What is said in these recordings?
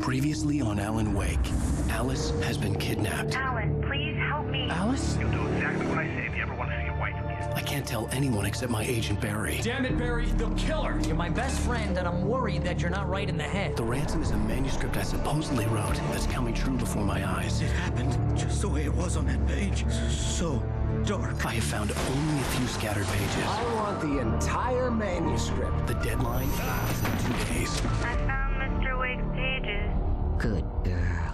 Previously on Alan Wake, Alice has been kidnapped. Alan, please help me. Alice? You'll do exactly what I say if you ever want to see your wife again. I can't tell anyone except my agent Barry. Damn it, Barry, they'll kill her! You're my best friend, and I'm worried that you're not right in the head. The ransom is a manuscript I supposedly wrote that's coming true before my eyes. It happened just the way it was on that page. So dark. I have found only a few scattered pages. I want the entire manuscript. The deadline is in 2 days. I found Mr. Wake's pages. Good girl.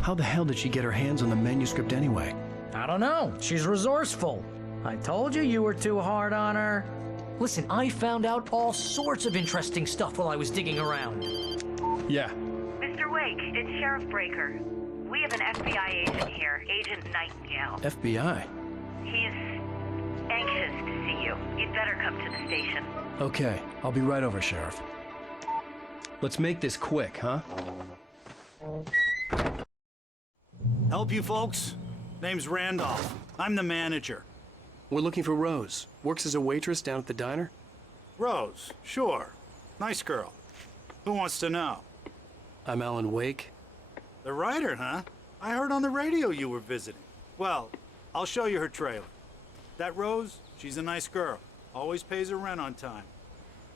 How the hell did she get her hands on the manuscript anyway? I don't know. She's resourceful. I told you were too hard on her. Listen, I found out all sorts of interesting stuff while I was digging around. Yeah. Mr. Wake, it's Sheriff Breaker. We have an FBI agent here, Agent Nightingale. FBI? He's anxious to see you. You'd better come to the station. Okay, I'll be right over, Sheriff. Let's make this quick, huh? Help you folks? Name's Randolph. I'm the manager. We're looking for Rose. Works as a waitress down at the diner. Rose, sure. Nice girl. Who wants to know? I'm Alan Wake. The writer, huh? I heard on the radio you were visiting. Well, I'll show you her trailer. That Rose, she's a nice girl. Always pays her rent on time.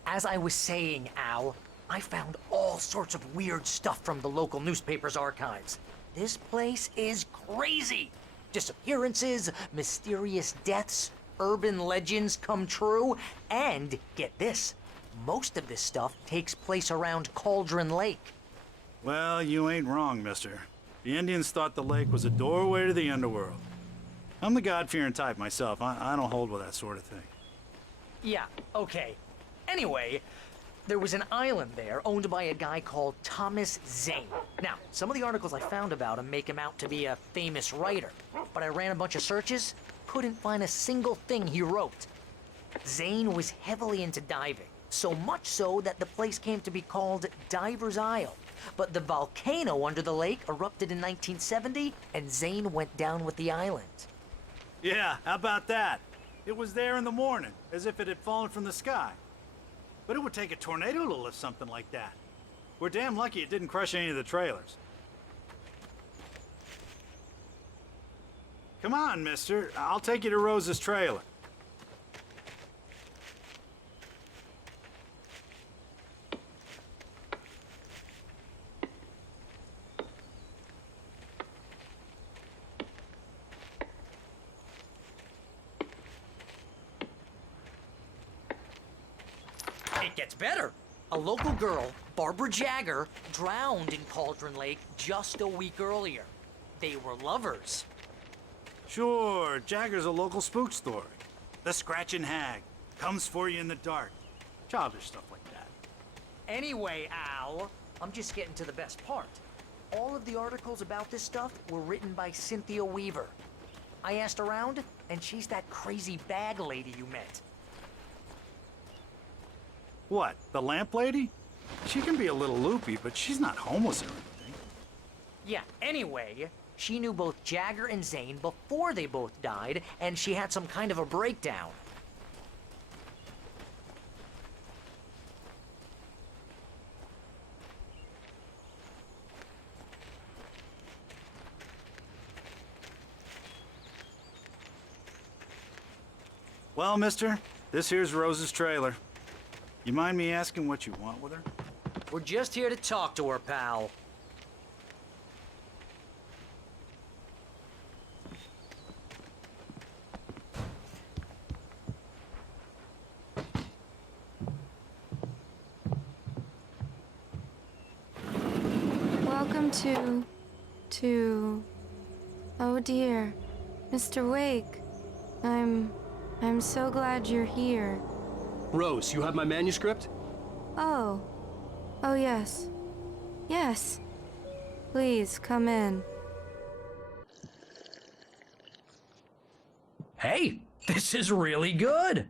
As I was saying, Al, I found all sorts of weird stuff from the local newspaper's archives. This place is crazy. Disappearances, mysterious deaths, urban legends come true, and get this, most of this stuff takes place around Cauldron Lake. Well, you ain't wrong, mister. The Indians thought the lake was a doorway to the underworld. I'm the God-fearing type myself. I don't hold with that sort of thing. Yeah, okay. Anyway, there was an island there owned by a guy called Thomas Zane. Now, some of the articles I found about him make him out to be a famous writer, but I ran a bunch of searches, couldn't find a single thing he wrote. Zane was heavily into diving, so much so that the place came to be called Diver's Isle. But the volcano under the lake erupted in 1970, and Zane went down with the island. Yeah, how about that? It was there in the morning, as if it had fallen from the sky. But it would take a tornado to lift something like that. We're damn lucky it didn't crush any of the trailers. Come on, mister. I'll take you to Rose's trailer. It gets better. A local girl, Barbara Jagger, drowned in Cauldron Lake just a week earlier. They were lovers. Sure, Jagger's a local spook story. The Scratching Hag comes for you in the dark. Childish stuff like that. Anyway, Al, I'm just getting to the best part. All of the articles about this stuff were written by Cynthia Weaver. I asked around, and she's that crazy bag lady you met. What, the lamp lady? She can be a little loopy, but she's not homeless or anything. Yeah, anyway, she knew both Jagger and Zane before they both died, and she had some kind of a breakdown. Well, mister, this here's Rose's trailer. You mind me asking what you want with her? We're just here to talk to her, pal. Welcome to... Oh dear, Mr. Wake. I'm so glad you're here. Rose, you have my manuscript? Oh. Oh, yes. Yes. Please, come in. Hey, this is really good.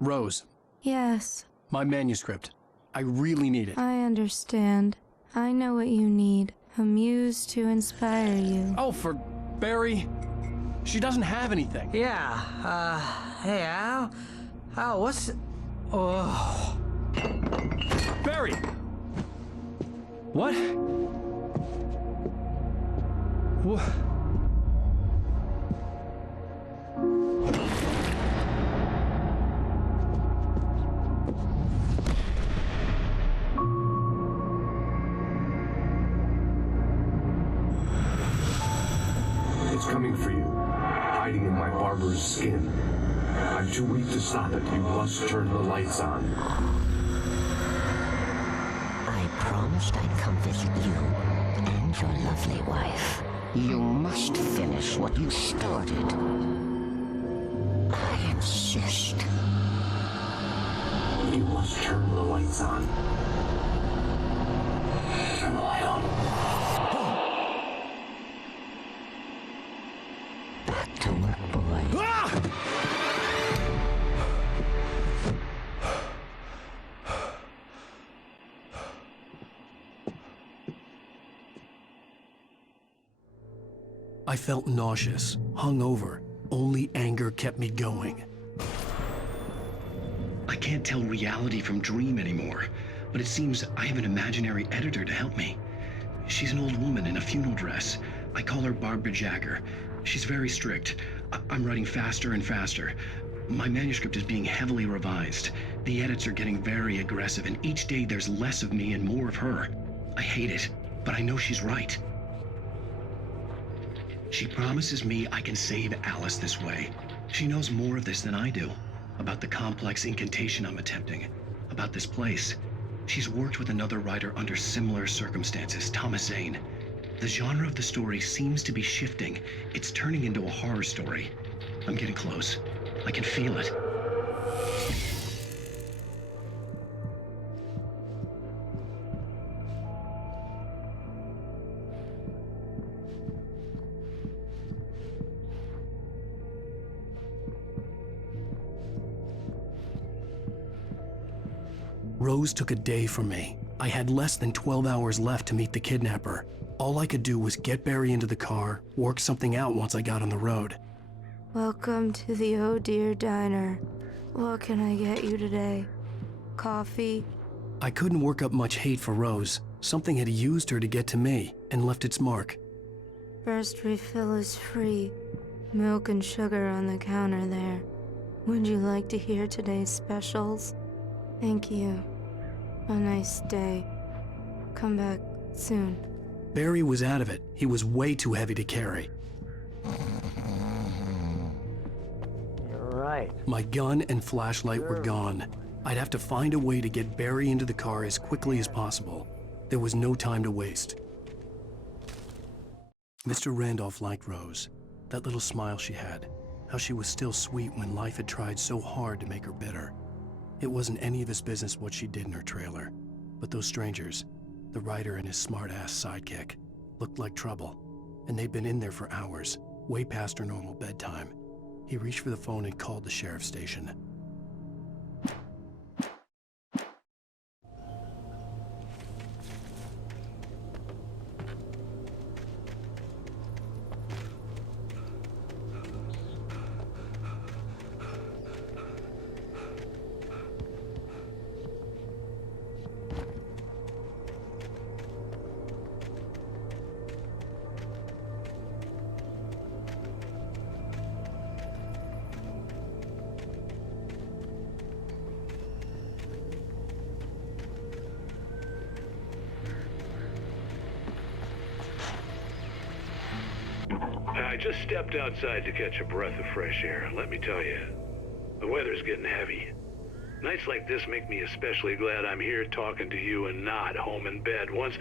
Rose, Yes, my manuscript. I really need it. I understand. I know what you need. A muse to inspire you. Oh, for Barry. She doesn't have anything. Yeah, hey, Al? Al, what's... Oh... Barry! What? What? It's coming for you, hiding in my barber's skin. I'm too weak to stop it. You must turn the lights on. I promised I'd come visit you and your lovely wife. You must finish what you started. I insist. You must turn the lights on. Turn the light on. Back to work, boy. Ah! I felt nauseous, hungover. Only anger kept me going. I can't tell reality from dream anymore, but it seems I have an imaginary editor to help me. She's an old woman in a funeral dress. I call her Barbara Jagger. She's very strict. I'm writing faster and faster. My manuscript is being heavily revised. The edits are getting very aggressive, and each day there's less of me and more of her. I hate it, but I know she's right. She promises me I can save Alice this way. She knows more of this than I do. About the complex incantation I'm attempting. About this place. She's worked with another writer under similar circumstances, Thomas Zane. The genre of the story seems to be shifting. It's turning into a horror story. I'm getting close. I can feel it. Rose took a day from me. I had less than 12 hours left to meet the kidnapper. All I could do was get Barry into the car, work something out once I got on the road. Welcome to the Oh Dear Diner. What can I get you today? Coffee? I couldn't work up much hate for Rose. Something had used her to get to me and left its mark. First refill is free. Milk and sugar on the counter there. Would you like to hear today's specials? Thank you. A nice day. Come back soon. Barry was out of it. He was way too heavy to carry. You're right. My gun and flashlight were gone. I'd have to find a way to get Barry into the car as quickly as possible. There was no time to waste. Mr. Randolph liked Rose. That little smile she had. How she was still sweet when life had tried so hard to make her bitter. It wasn't any of his business what she did in her trailer. But those strangers, the writer and his smart-ass sidekick, looked like trouble. And they'd been in there for hours, way past her normal bedtime. He reached for the phone and called the sheriff's station. I just stepped outside to catch a breath of fresh air. Let me tell you, the weather's getting heavy. Nights like this make me especially glad I'm here talking to you and not home in bed. Once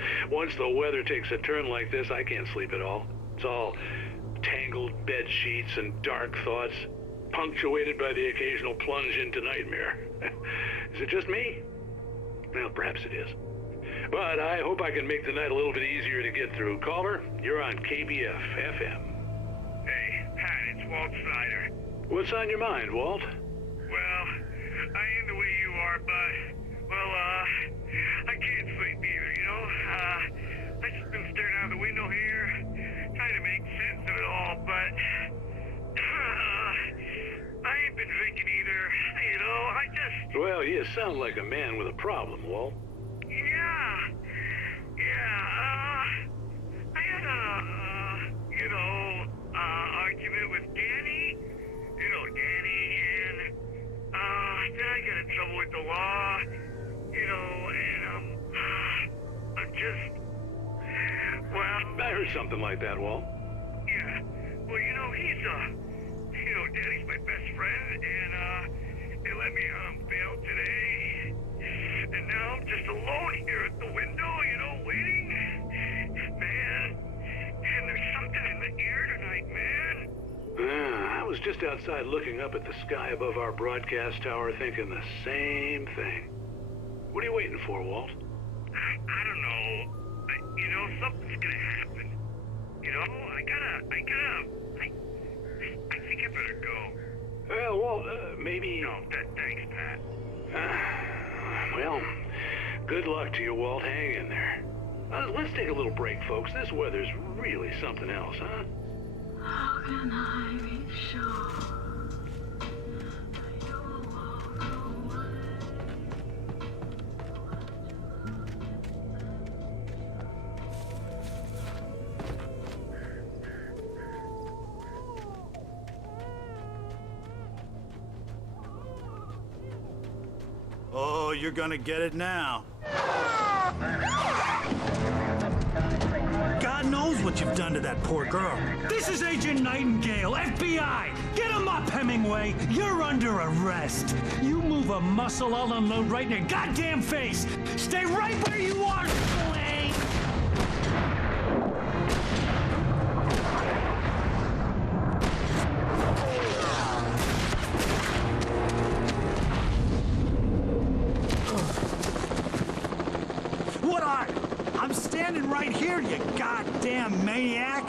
the weather takes a turn like this, I can't sleep at all. It's all tangled bed sheets and dark thoughts, punctuated by the occasional plunge into nightmare. Is it just me? Well, perhaps it is. But I hope I can make the night a little bit easier to get through. Caller, you're on KBF FM. Hey, Pat, it's Walt Snyder. What's on your mind, Walt? Well, I am the way you are, but, I can't sleep either, you know? I just been staring out the window here, trying to make sense of it all, but, I ain't been drinking either, you know? Well, you sound like a man with a problem, Walt. Yeah, argument with Danny. Danny, and, then I got in trouble with the law, and, I'm just, well... I heard something like that, Walt. Yeah, well, he's, Danny's my best friend, and, they let me, bail today, and now I'm just alone here at the window, waiting. Man, and there's something in the air tonight, man. I was just outside looking up at the sky above our broadcast tower thinking the same thing. What are you waiting for, Walt? I don't know. Something's gonna happen. I think I better go. Well, Walt, maybe... No, thanks, Pat. Well, good luck to you, Walt. Hang in there. Let's take a little break, folks. This weather's really something else, huh? How can I be sure? Oh, you're gonna get it now. God knows what you've done to that poor girl. This is Agent Nightingale, FBI! Get him up, Hemingway! You're under arrest! You move a muscle, I'll unload right in your goddamn face! Stay right where you are, Slade! What are? I'm standing right here, you goddamn maniac!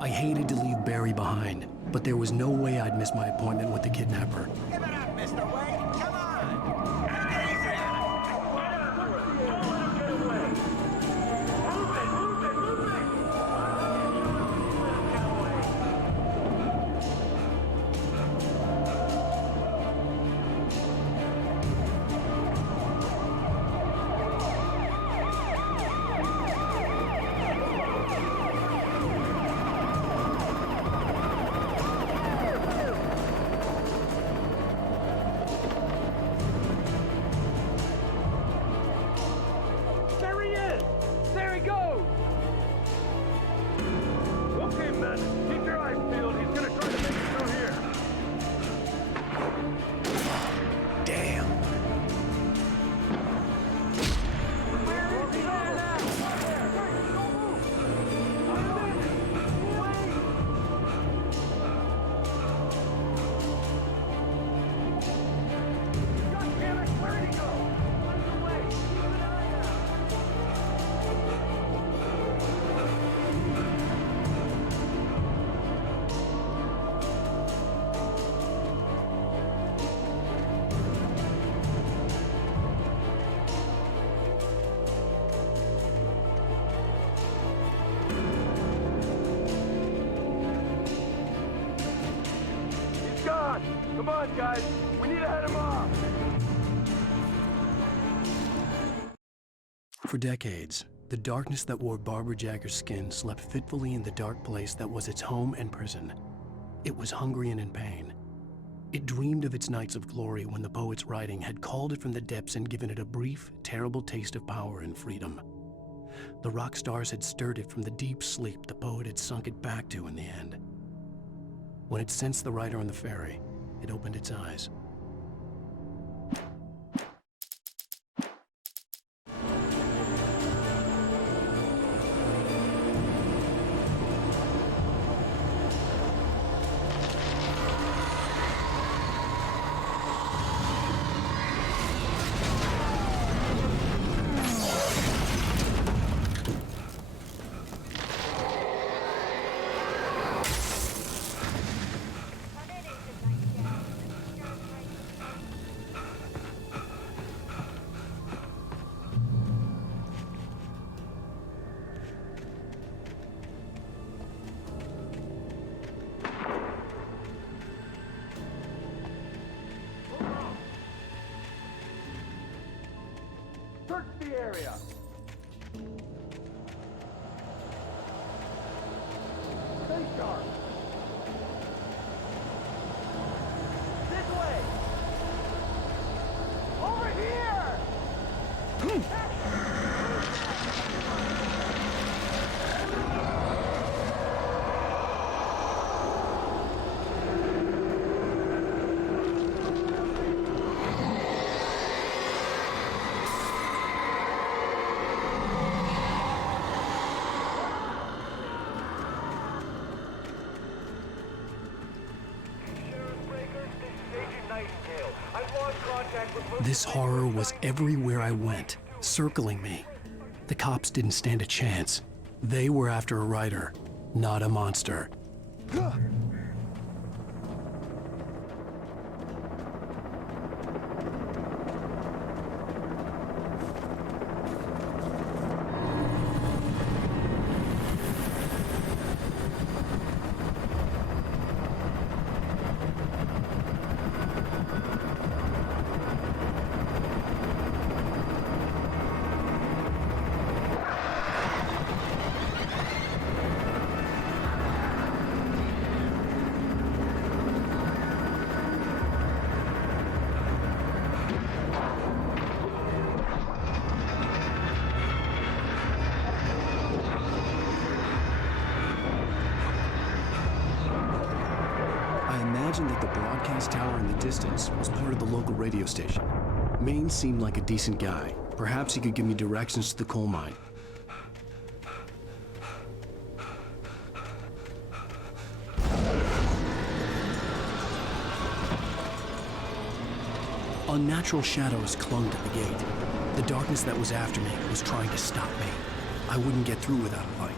I hated to leave Barry behind, but there was no way I'd miss my appointment with the kidnapper. Give it up, Mr. Wade. Come on. Come on, guys. We need to head him off. For decades, the darkness that wore Barbara Jagger's skin slept fitfully in the dark place that was its home and prison. It was hungry and in pain. It dreamed of its nights of glory when the poet's writing had called it from the depths and given it a brief, terrible taste of power and freedom. The rock stars had stirred it from the deep sleep the poet had sunk it back to in the end. When it sensed the writer on the ferry, it opened its eyes. Search the area. I've lost contact with... This horror was everywhere I went, circling me. The cops didn't stand a chance. They were after a writer, not a monster. I imagined that the broadcast tower in the distance was part of the local radio station. Maine seemed like a decent guy. Perhaps he could give me directions to the coal mine. Unnatural shadows clung to the gate. The darkness that was after me was trying to stop me. I wouldn't get through without a light.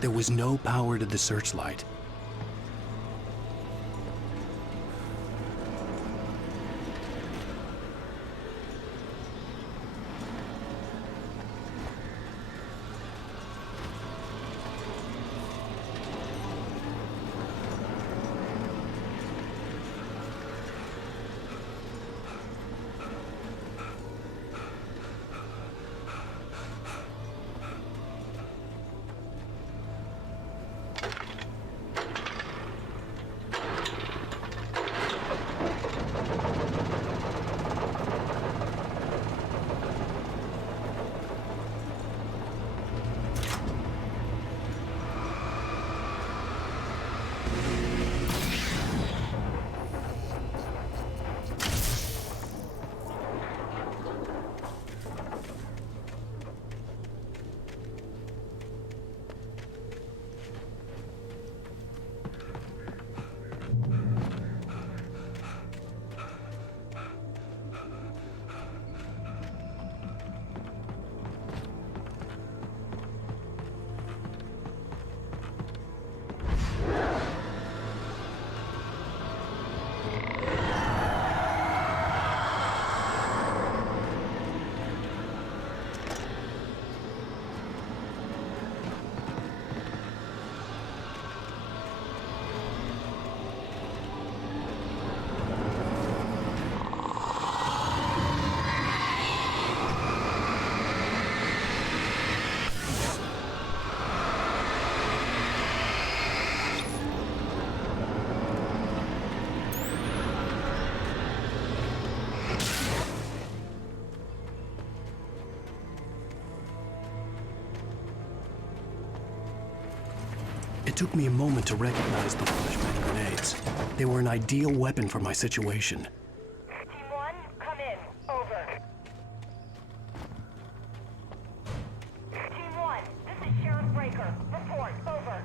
There was no power to the searchlight. It took me a moment to recognize the flashbang grenades. They were an ideal weapon for my situation. Team 1, come in. Over. Team 1, this is Sheriff Breaker. Report. Over.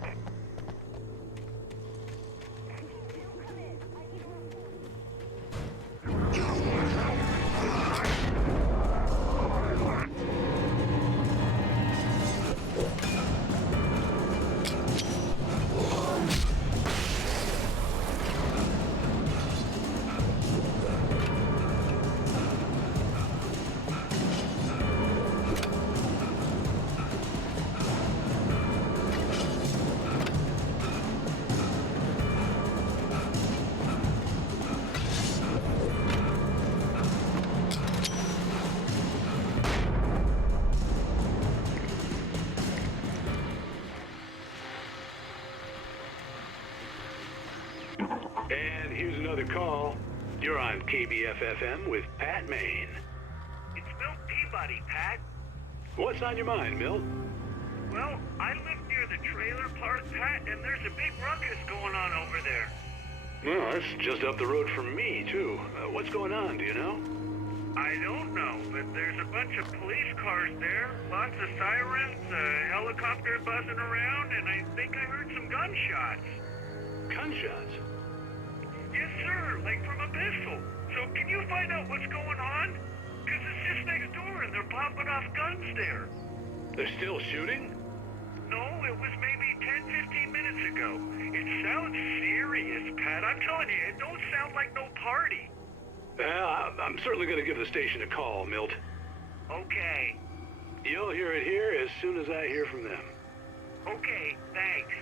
here's another call. You're on KBFFM with Pat Maine. It's Milt Peabody, Pat. What's on your mind, Milt? Well, I live near the trailer park, Pat, and there's a big ruckus going on over there. Well, that's just up the road from me, too. What's going on, do you know? I don't know, but there's a bunch of police cars there, lots of sirens, a helicopter buzzing around, and I think I heard some gunshots. Gunshots? Yes, sir, like from a pistol. So can you find out what's going on? Because it's just next door and they're popping off guns there. They're still shooting? No, it was maybe 10, 15 minutes ago. It sounds serious, Pat. I'm telling you, it don't sound like no party. I'm certainly going to give the station a call, Milt. Okay. You'll hear it here as soon as I hear from them. Okay, thanks.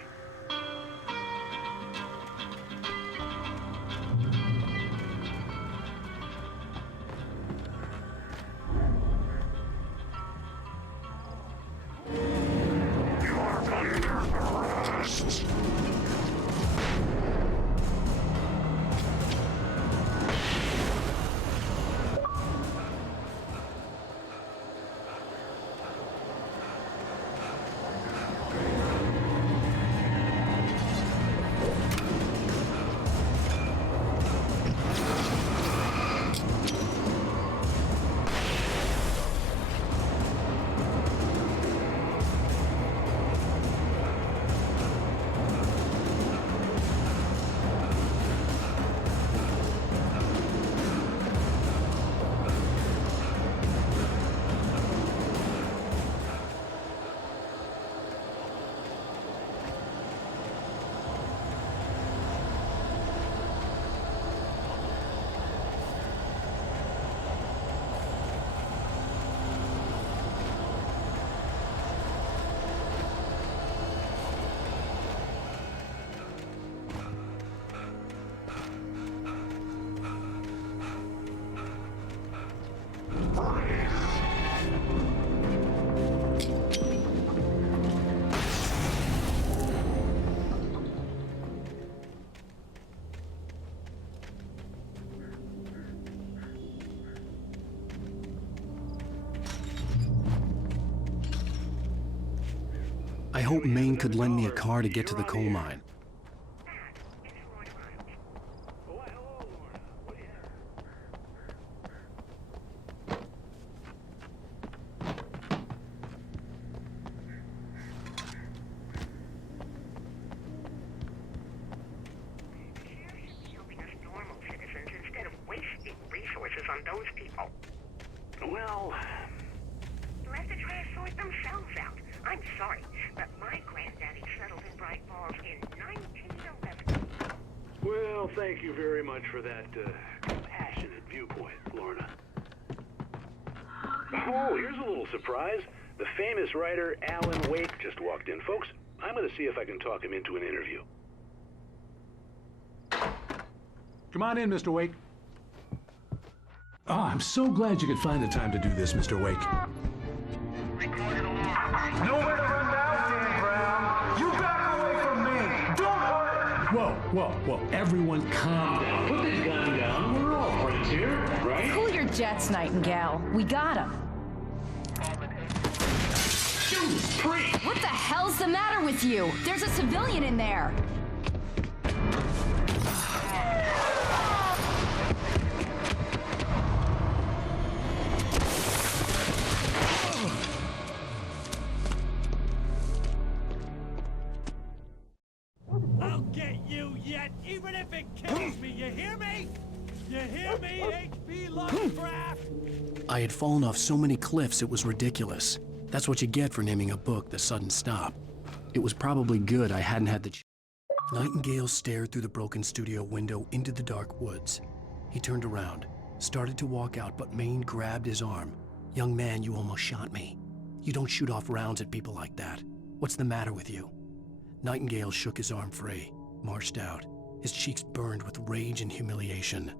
I hope Maine could lend me a car to get to the coal mine. Those people. Well, You'll have to try to sort themselves out. I'm sorry, but my granddaddy settled in Bright Falls in 1911. well, thank you very much for that compassionate viewpoint, Lorna. Oh, here's a little surprise. The famous writer Alan Wake just walked in. Folks, I'm going to see if I can talk him into an interview. Come on in, Mr. Wake. Oh, I'm so glad you could find the time to do this, Mr. Wake. Nowhere to run now, Dan Brown. You back away from me. Don't hurt. Whoa. Everyone calm down. Put this gun down. We're all friends here, right? Cool your jets, Nightingale. We got him. Shoot, priest! What the hell's the matter with you? There's a civilian in there. I'll get you yet, even if it kills me. You hear me? You hear me, H.P. Lovecraft? I had fallen off so many cliffs it was ridiculous. That's what you get for naming a book The Sudden Stop. It was probably good I hadn't had the Nightingale stared through the broken studio window into the dark woods. He turned around, started to walk out, but Maine grabbed his arm. "Young man, you almost shot me. You don't shoot off rounds at people like that. What's the matter with you?" Nightingale shook his arm free, marched out. His cheeks burned with rage and humiliation.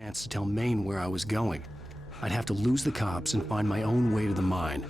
Chance to tell Maine where I was going. I'd have to lose the cops and find my own way to the mine.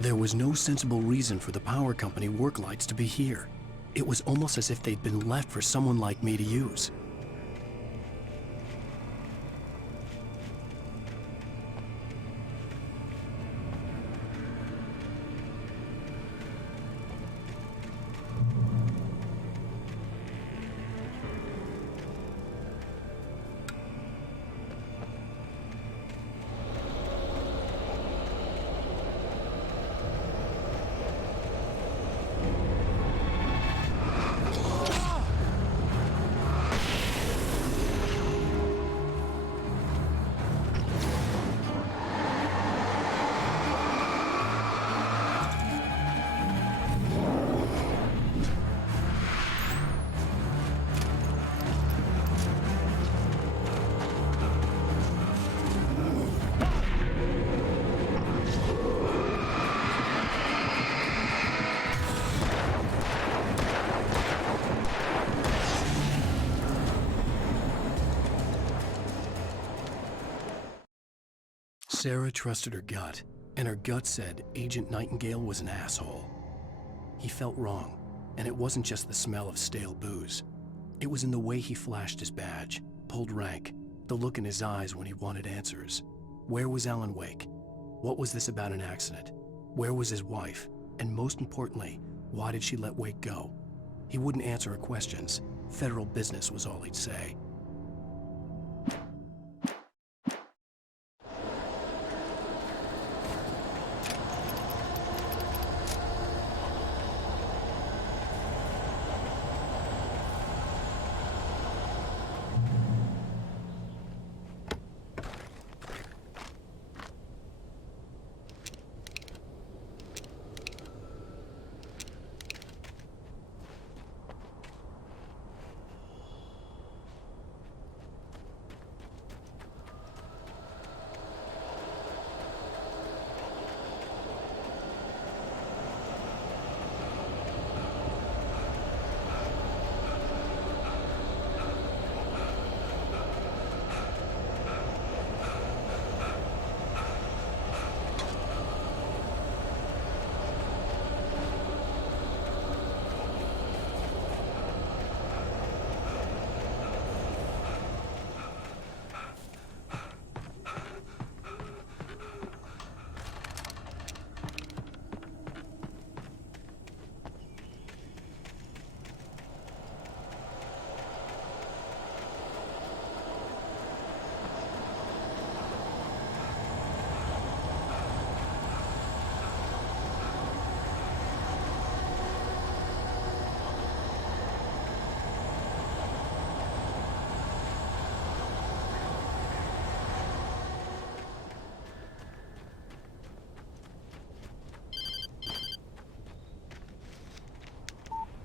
There was no sensible reason for the power company work lights to be here. It was almost as if they'd been left for someone like me to use. Sarah trusted her gut, and her gut said Agent Nightingale was an asshole. He felt wrong, and it wasn't just the smell of stale booze. It was in the way he flashed his badge, pulled rank, the look in his eyes when he wanted answers. Where was Alan Wake? What was this about an accident? Where was his wife? And most importantly, why did she let Wake go? He wouldn't answer her questions. Federal business was all he'd say.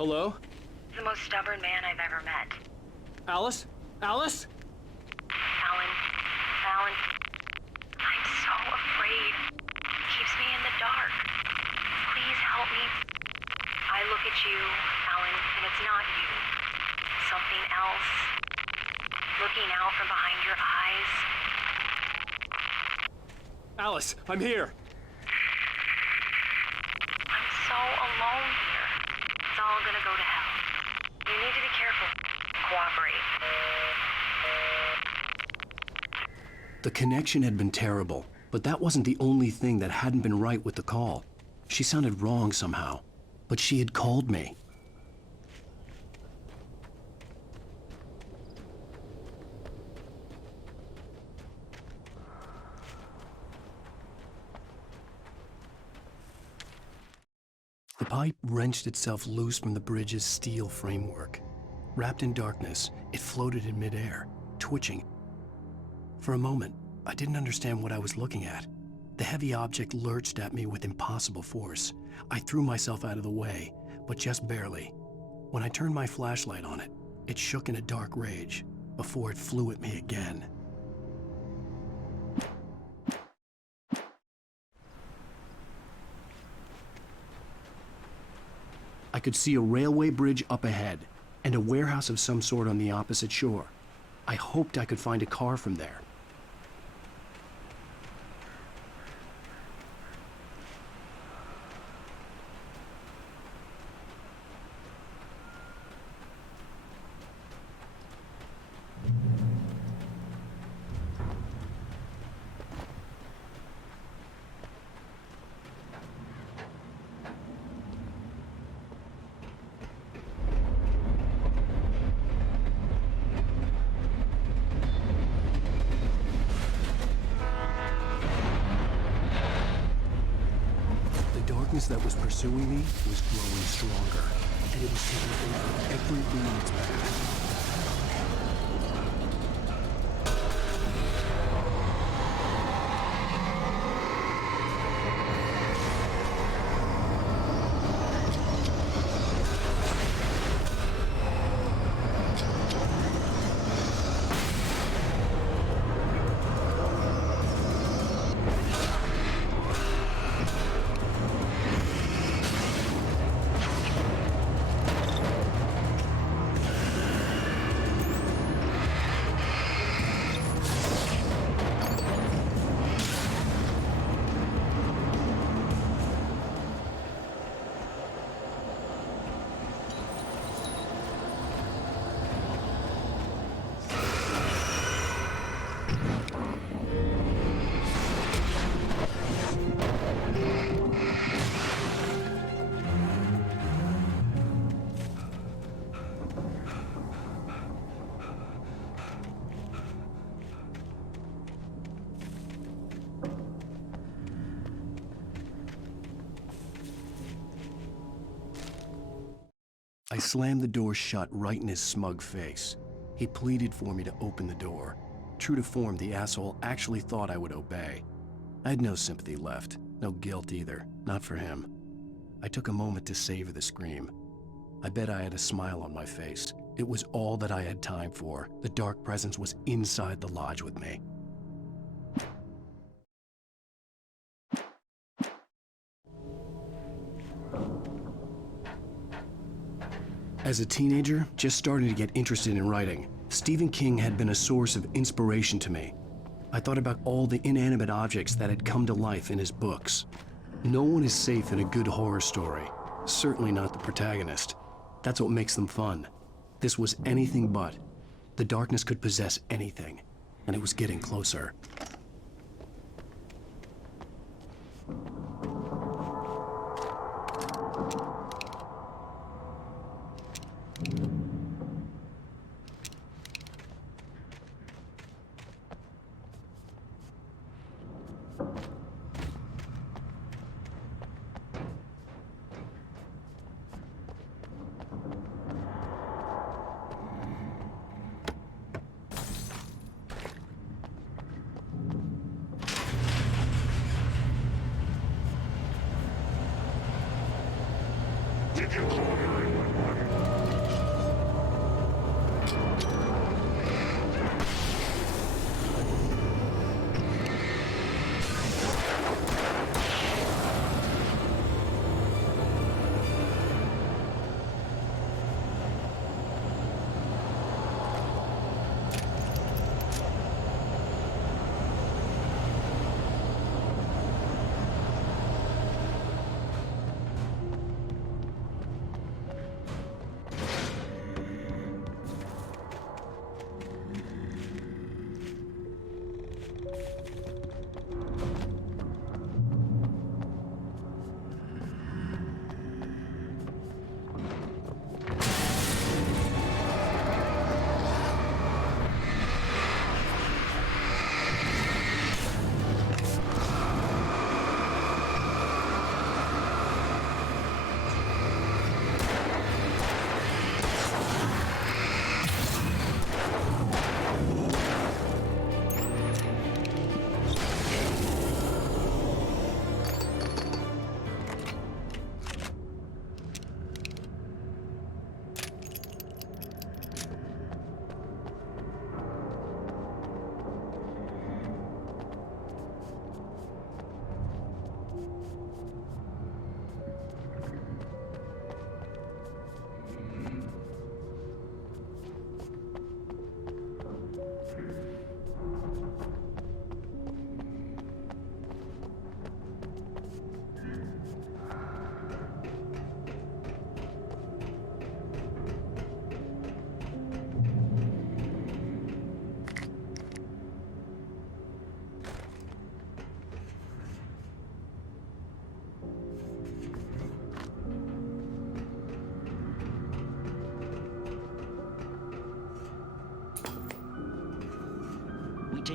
Hello? The most stubborn man I've ever met. Alice? Alice? Alan. Alan. I'm so afraid. It keeps me in the dark. Please help me. I look at you, Alan, and it's not you. Something else. Looking out from behind your eyes. Alice, I'm here. I'm so alone here. It's all gonna go to hell. You need to be careful. Cooperate. The connection had been terrible, but that wasn't the only thing that hadn't been right with the call. She sounded wrong somehow, but she had called me. The pipe wrenched itself loose from the bridge's steel framework. Wrapped in darkness, it floated in midair, twitching. For a moment, I didn't understand what I was looking at. The heavy object lurched at me with impossible force. I threw myself out of the way, but just barely. When I turned my flashlight on it, it shook in a dark rage before it flew at me again. I could see a railway bridge up ahead and a warehouse of some sort on the opposite shore. I hoped I could find a car from there. darkness that was pursuing me was growing stronger, and it was taking over everything in its path. I slammed the door shut right in his smug face. He pleaded for me to open the door. True to form, the asshole actually thought I would obey. I had no sympathy left, no guilt either, not for him. I took a moment to savor the scream. I bet I had a smile on my face. It was all that I had time for. The dark presence was inside the lodge with me. As a teenager, just starting to get interested in writing, Stephen King had been a source of inspiration to me. I thought about all the inanimate objects that had come to life in his books. No one is safe in a good horror story, certainly not the protagonist. That's what makes them fun. This was anything but. The darkness could possess anything, and it was getting closer.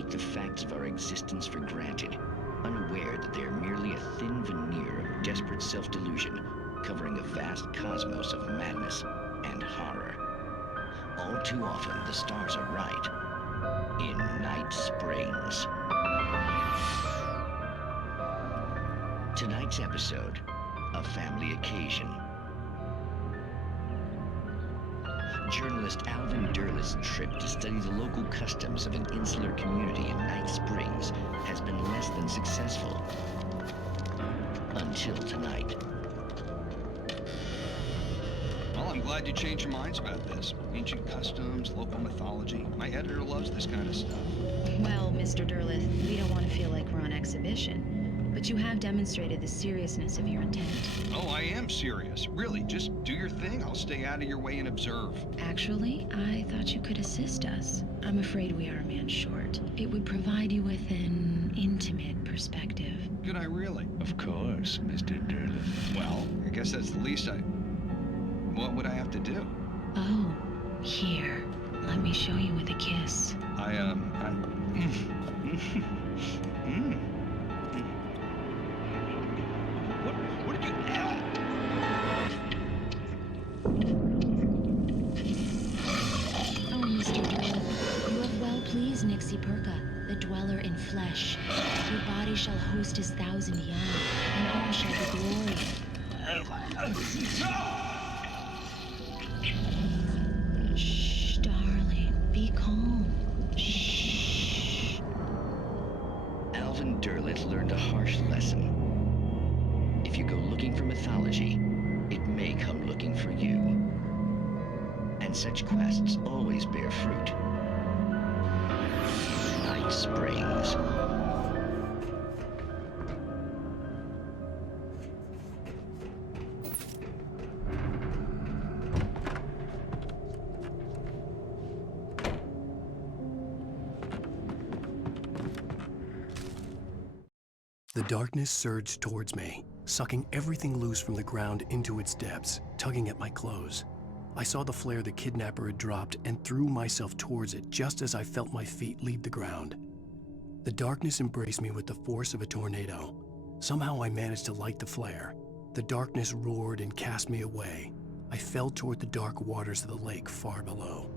take the facts of our existence for granted, unaware that they are merely a thin veneer of desperate self-delusion, covering a vast cosmos of madness and horror. All too often, the stars are right. In Night Springs. Tonight's episode, a family occasion. Journalist Alvin Derleth's trip to study the local customs of an insular community in Night Springs has been less than successful. Until tonight. Well, I'm glad you changed your minds about this. Ancient customs, local mythology. My editor loves this kind of stuff. Well, Mr. Derleth, we don't want to feel like we're on exhibition. But you have demonstrated the seriousness of your intent. Oh, I am serious. Really, just do your thing. I'll stay out of your way and observe. Actually, I thought you could assist us. I'm afraid we are a man short. It would provide you with an intimate perspective. Could I really? Of course, Mr. Derleth. Well, I guess that's the least I... What would I have to do? Oh, here. Let me show you with a kiss. What did you... Oh, Mr. Derleth, you have well pleased Nixie Perka, the dweller in flesh. Your body shall host his 1,000 young, and all shall be glory. Shh, darling, be calm. Shh. Alvin Derleth learned a harsh lesson. If you go looking for mythology, it may come looking for you. And such quests always bear fruit. Night Springs. The darkness surged towards me, sucking everything loose from the ground into its depths, tugging at my clothes. I saw the flare the kidnapper had dropped and threw myself towards it just as I felt my feet leave the ground. The darkness embraced me with the force of a tornado. Somehow I managed to light the flare. The darkness roared and cast me away. I fell toward the dark waters of the lake far below.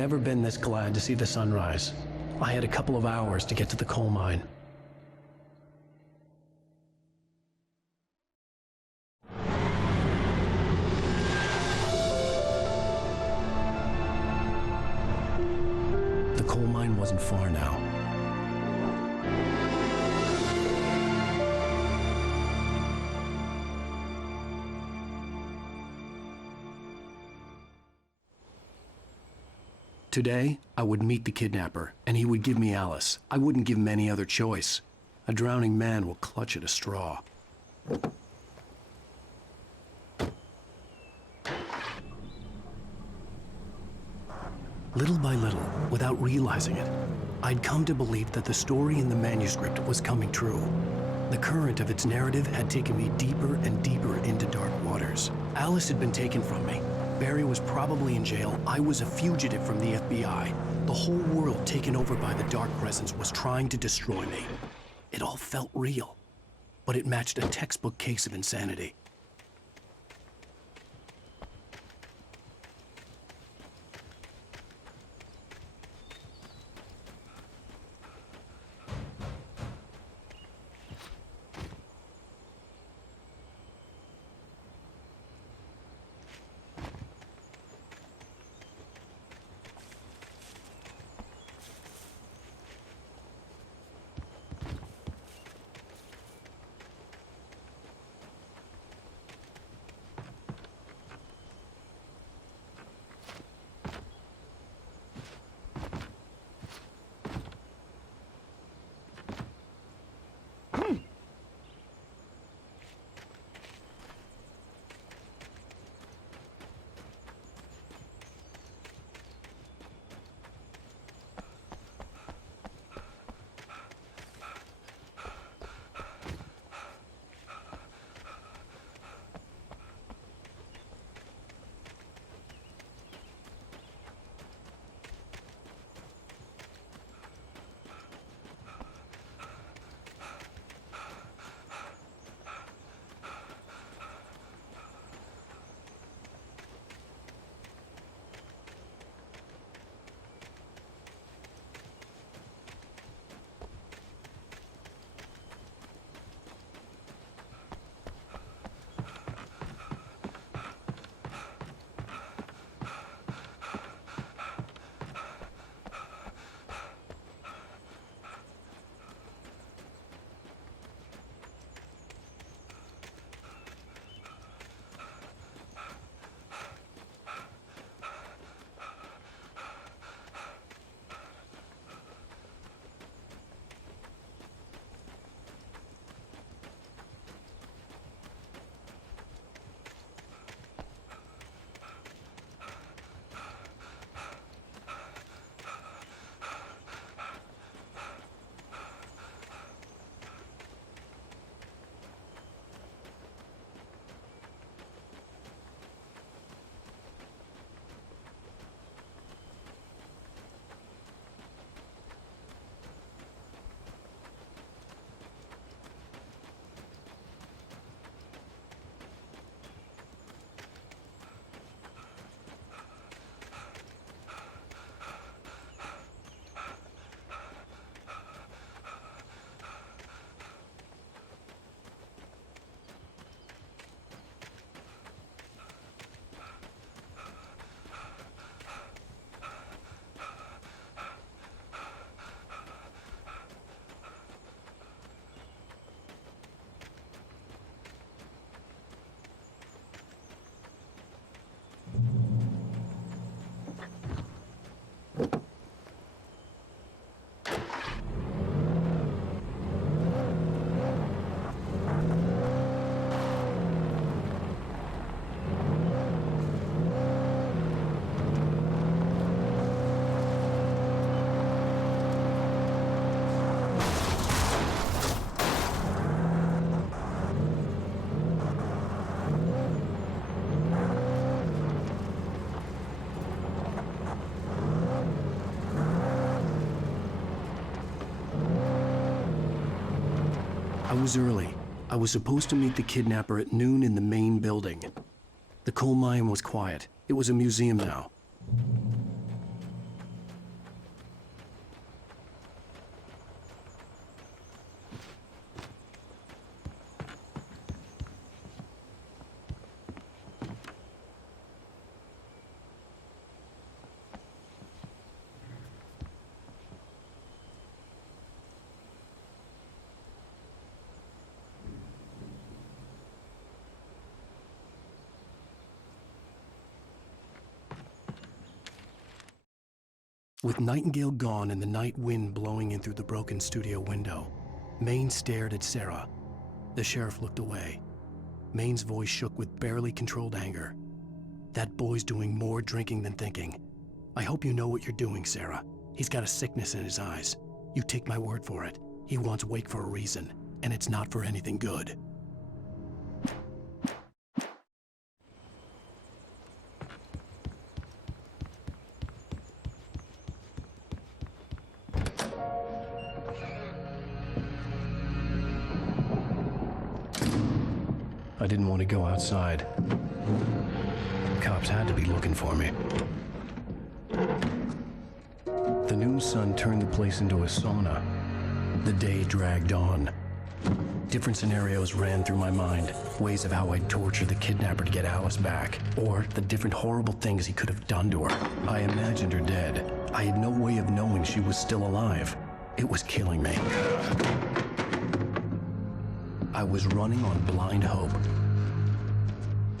never been this glad to see the sunrise. I had a couple of hours to get to the coal mine. The coal mine wasn't far now. Today, I would meet the kidnapper, and he would give me Alice. I wouldn't give him any other choice. A drowning man will clutch at a straw. Little by little, without realizing it, I'd come to believe that the story in the manuscript was coming true. The current of its narrative had taken me deeper and deeper into dark waters. Alice had been taken from me. Barry was probably in jail. I was a fugitive from the FBI. The whole world taken over by the Dark Presence was trying to destroy me. It all felt real, but it matched a textbook case of insanity. I was early. I was supposed to meet the kidnapper at noon in the main building. The coal mine was quiet. It was a museum now. With Nightingale gone and the night wind blowing in through the broken studio window, Maine stared at Sarah. The sheriff looked away. Maine's voice shook with barely controlled anger. That boy's doing more drinking than thinking. I hope you know what you're doing, Sarah. He's got a sickness in his eyes. You take my word for it. He wants Wake for a reason, and it's not for anything good. I didn't want to go outside. Cops had to be looking for me. The noon sun turned the place into a sauna. The day dragged on. Different scenarios ran through my mind, ways of how I'd torture the kidnapper to get Alice back, or the different horrible things he could have done to her. I imagined her dead. I had no way of knowing she was still alive. It was killing me. I was running on blind hope.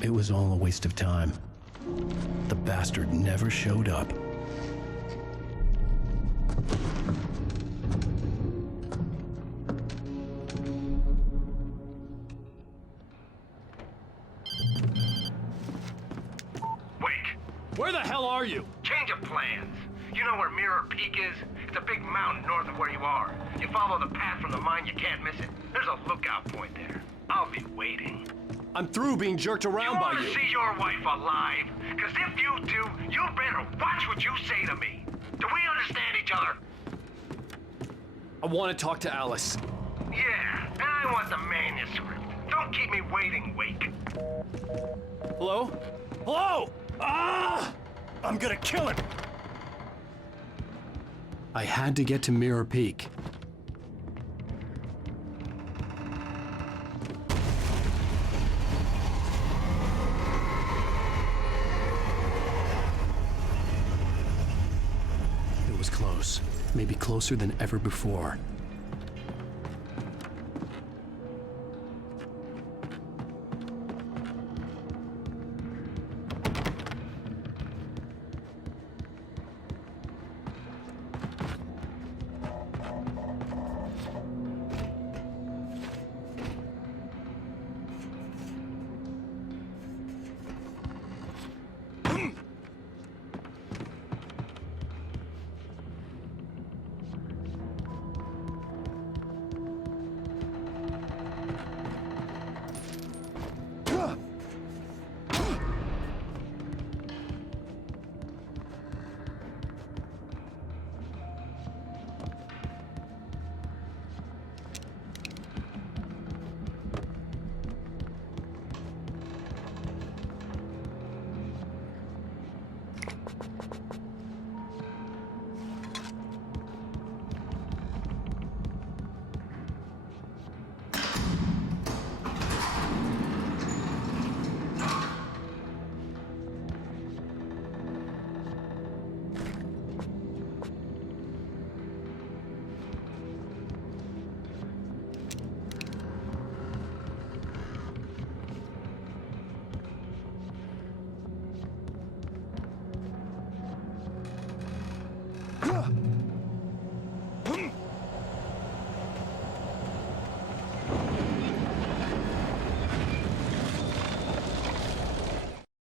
It was all a waste of time. The bastard never showed up. Where the hell are you? Change of plans. You know where Mirror Peak is? It's a big mountain north of where you are. You follow the path from the mine, you can't miss it. There's a lookout point there. I'll be waiting. I'm through being jerked around by You you. want to see your wife alive? Because if you do, you better watch what you say to me. Do we understand each other? I want to talk to Alice. Yeah, and I want the manuscript. Don't keep me waiting, Wake. Hello? Hello? Ah! I'm gonna kill him! I had to get to Mirror Peak. It was close, maybe closer than ever before.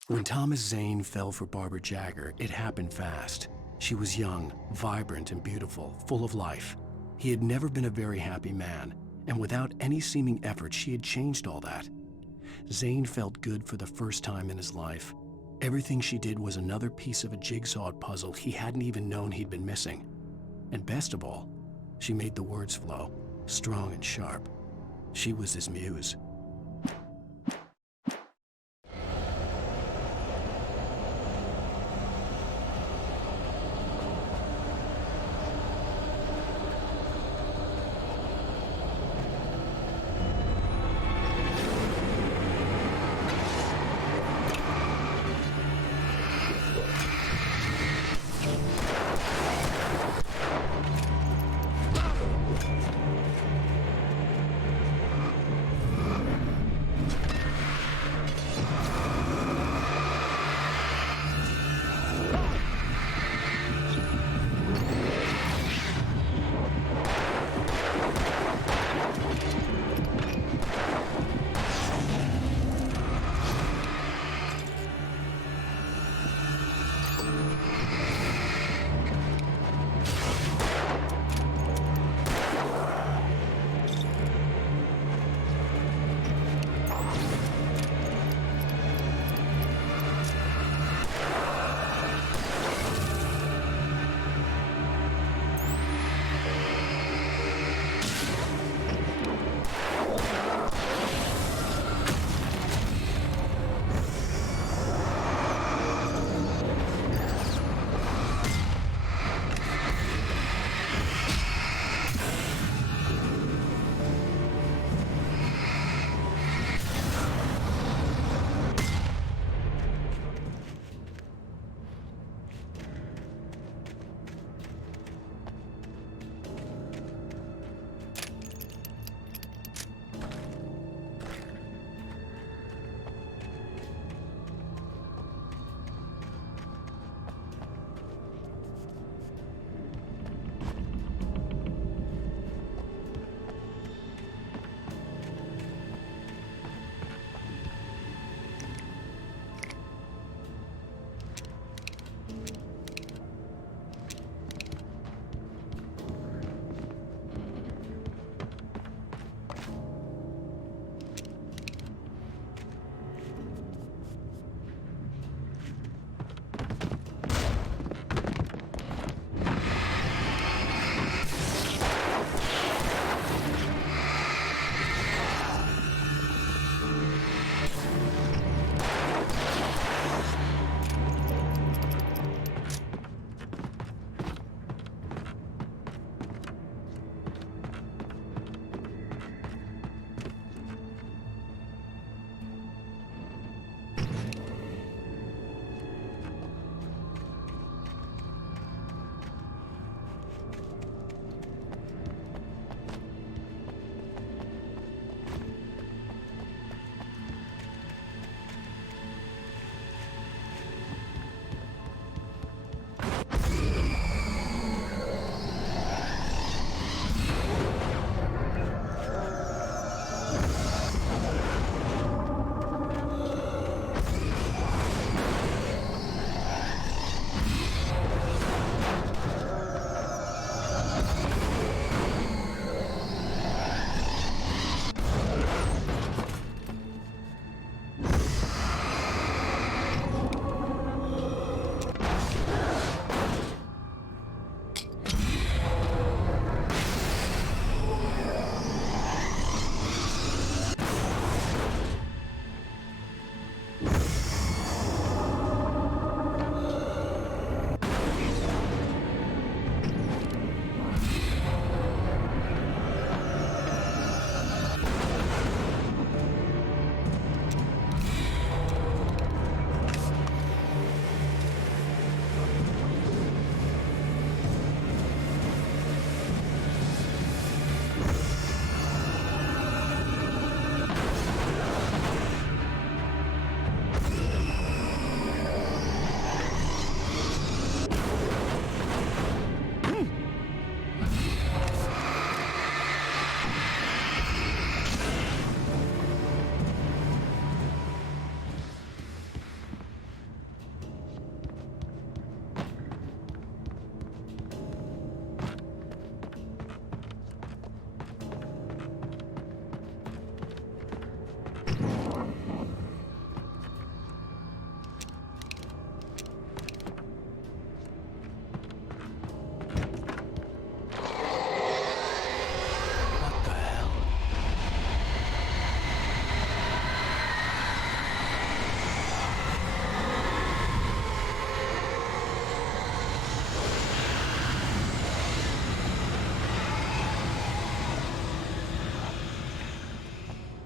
When Thomas Zane fell for Barbara Jagger, it happened fast. She was young, vibrant, and beautiful, full of life. He had never been a very happy man, and without any seeming effort, she had changed all that. Zane felt good for the first time in his life. Everything she did was another piece of a jigsaw puzzle he hadn't even known he'd been missing. And best of all, she made the words flow, strong and sharp. She was his muse.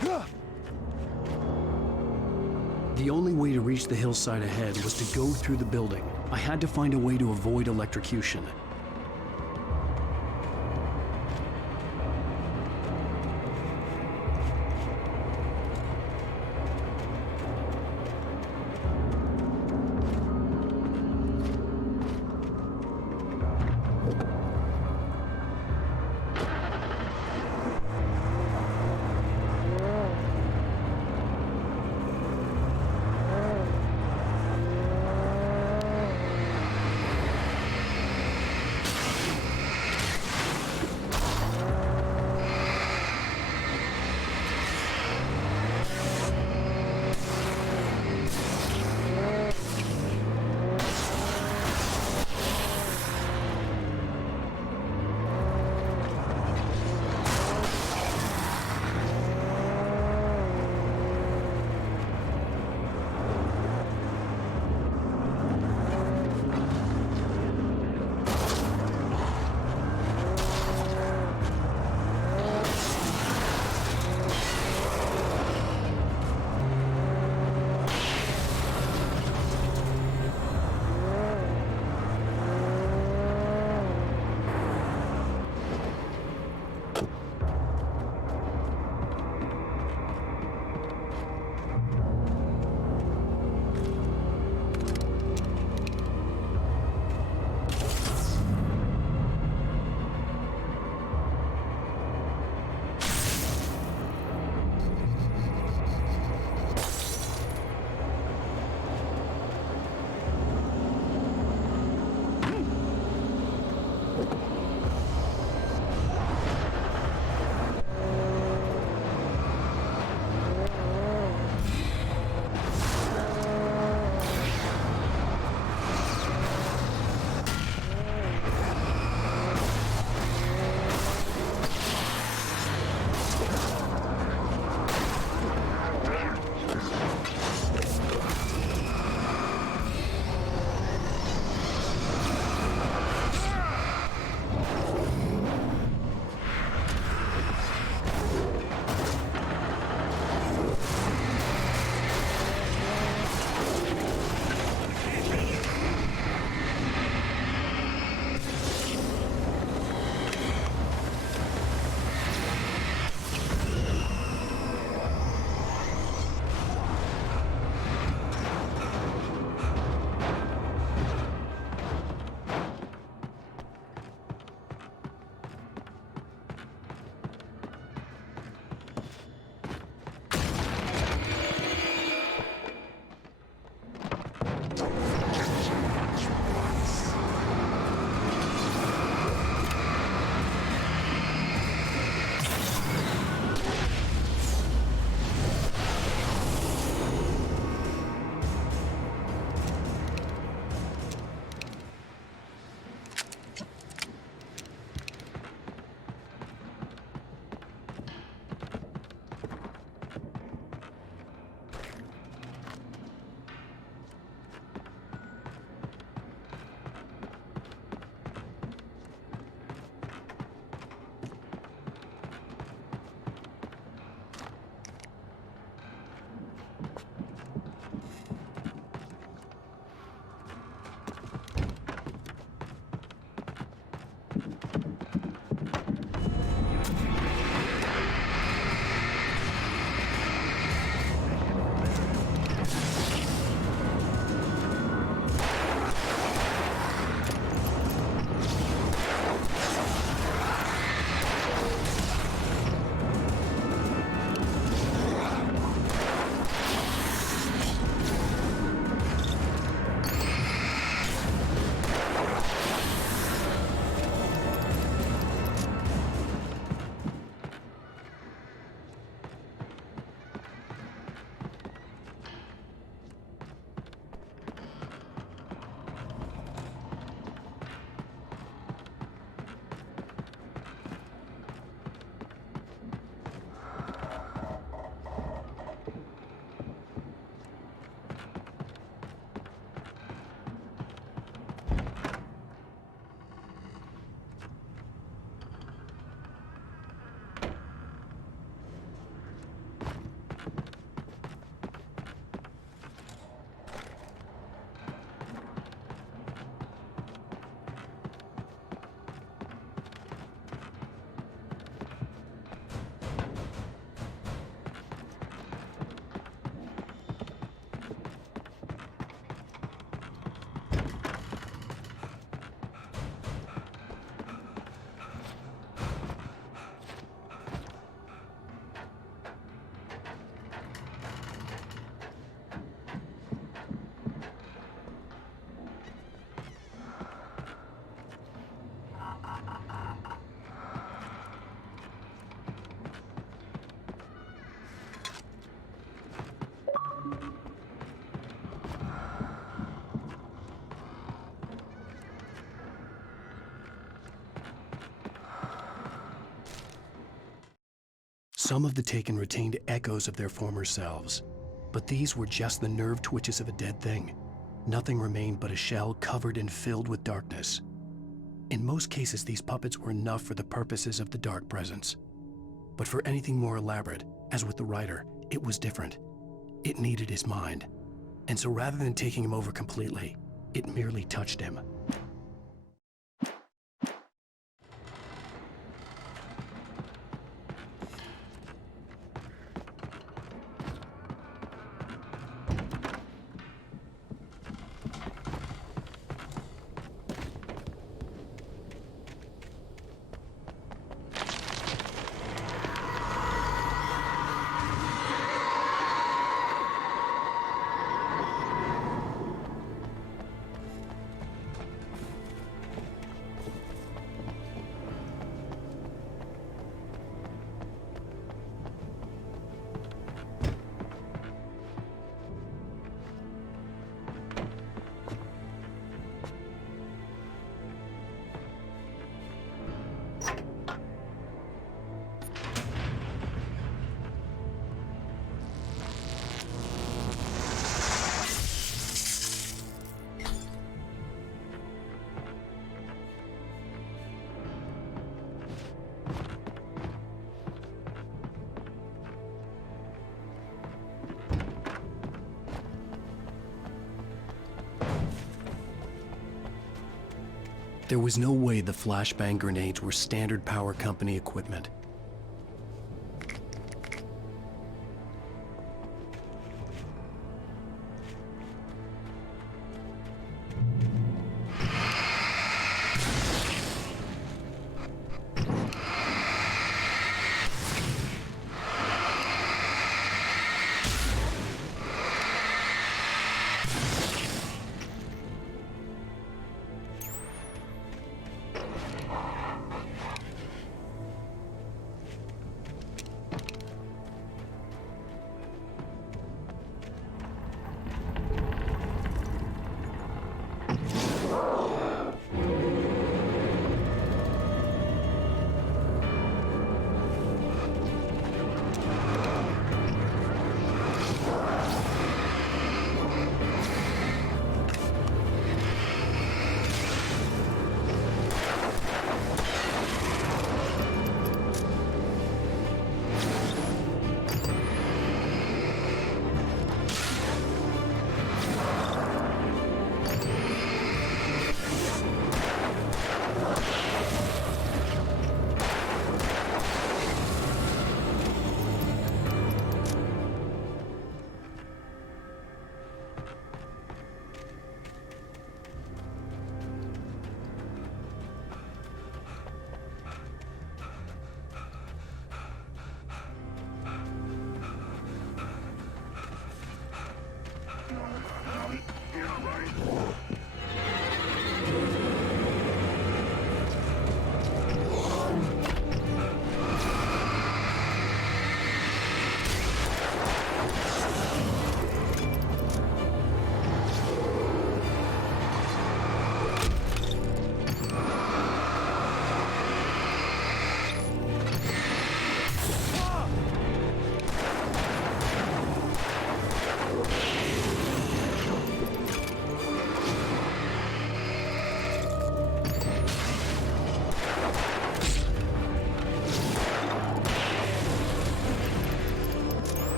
The only way to reach the hillside ahead was to go through the building. I had to find a way to avoid electrocution. Some of the taken retained echoes of their former selves, but these were just the nerve twitches of a dead thing. Nothing remained but a shell covered and filled with darkness. In most cases, these puppets were enough for the purposes of the dark presence. But for anything more elaborate, as with the writer, it was different. It needed his mind. And so rather than taking him over completely, it merely touched him. There was no way the flashbang grenades were standard power company equipment.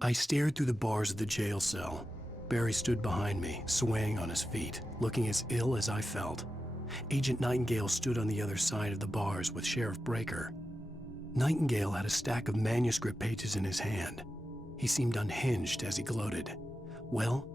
I stared through the bars of the jail cell. Barry stood behind me, swaying on his feet, looking as ill as I felt. Agent Nightingale stood on the other side of the bars with Sheriff Breaker. Nightingale had a stack of manuscript pages in his hand. He seemed unhinged as he gloated. Well,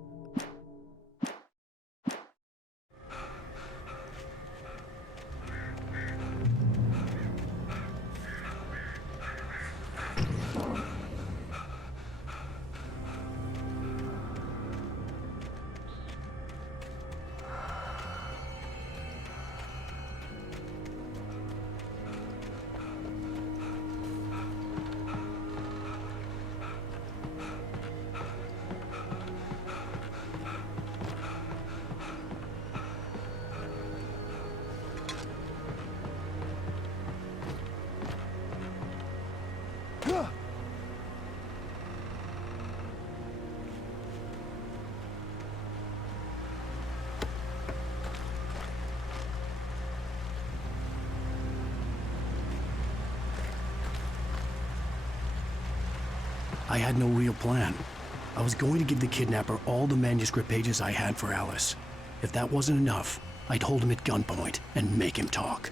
I had no real plan. I was going to give the kidnapper all the manuscript pages I had for Alice. If that wasn't enough, I'd hold him at gunpoint and make him talk.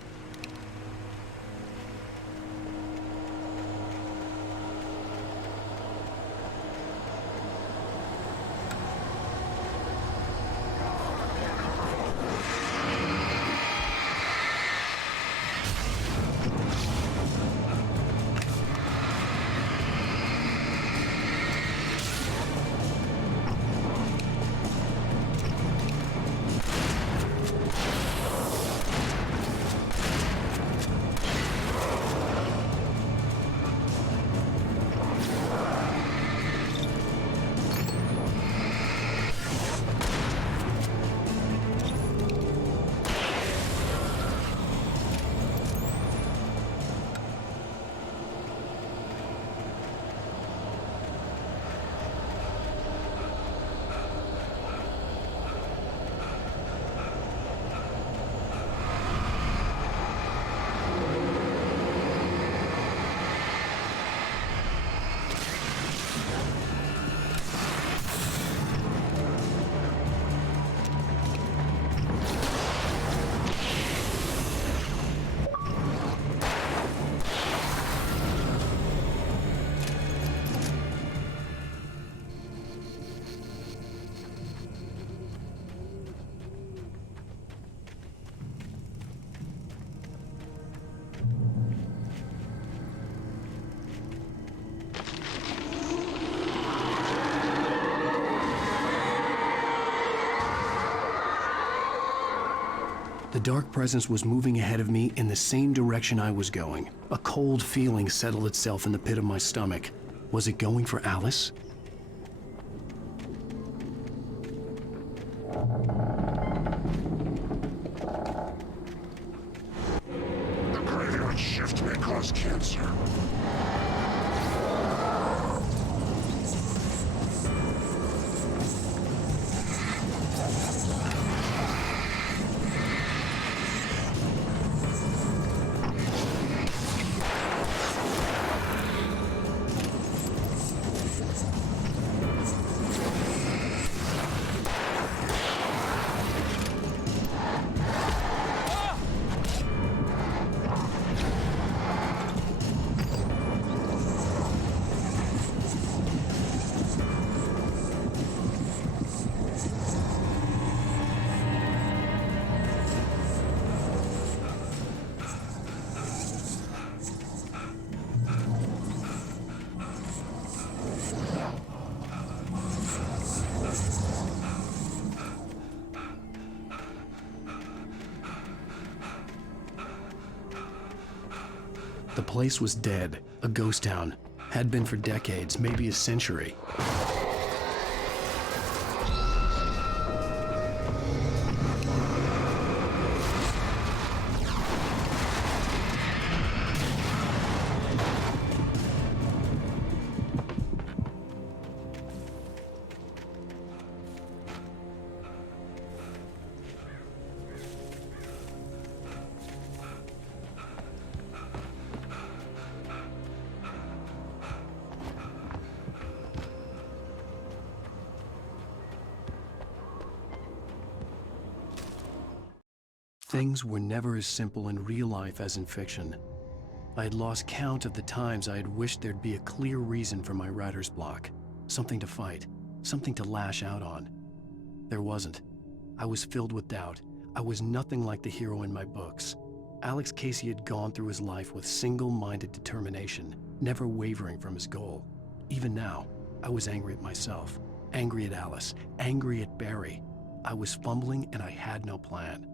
The dark presence was moving ahead of me in the same direction I was going. A cold feeling settled itself in the pit of my stomach. Was it going for Alice? The graveyard shift may cause cancer. The place was dead, a ghost town. Had been for decades, maybe a century. Things were never as simple in real life as in fiction. I had lost count of the times I had wished there'd be a clear reason for my writer's block. Something to fight, something to lash out on. There wasn't. I was filled with doubt. I was nothing like the hero in my books. Alex Casey had gone through his life with single-minded determination, never wavering from his goal. Even now, I was angry at myself, angry at Alice, angry at Barry. I was fumbling and I had no plan.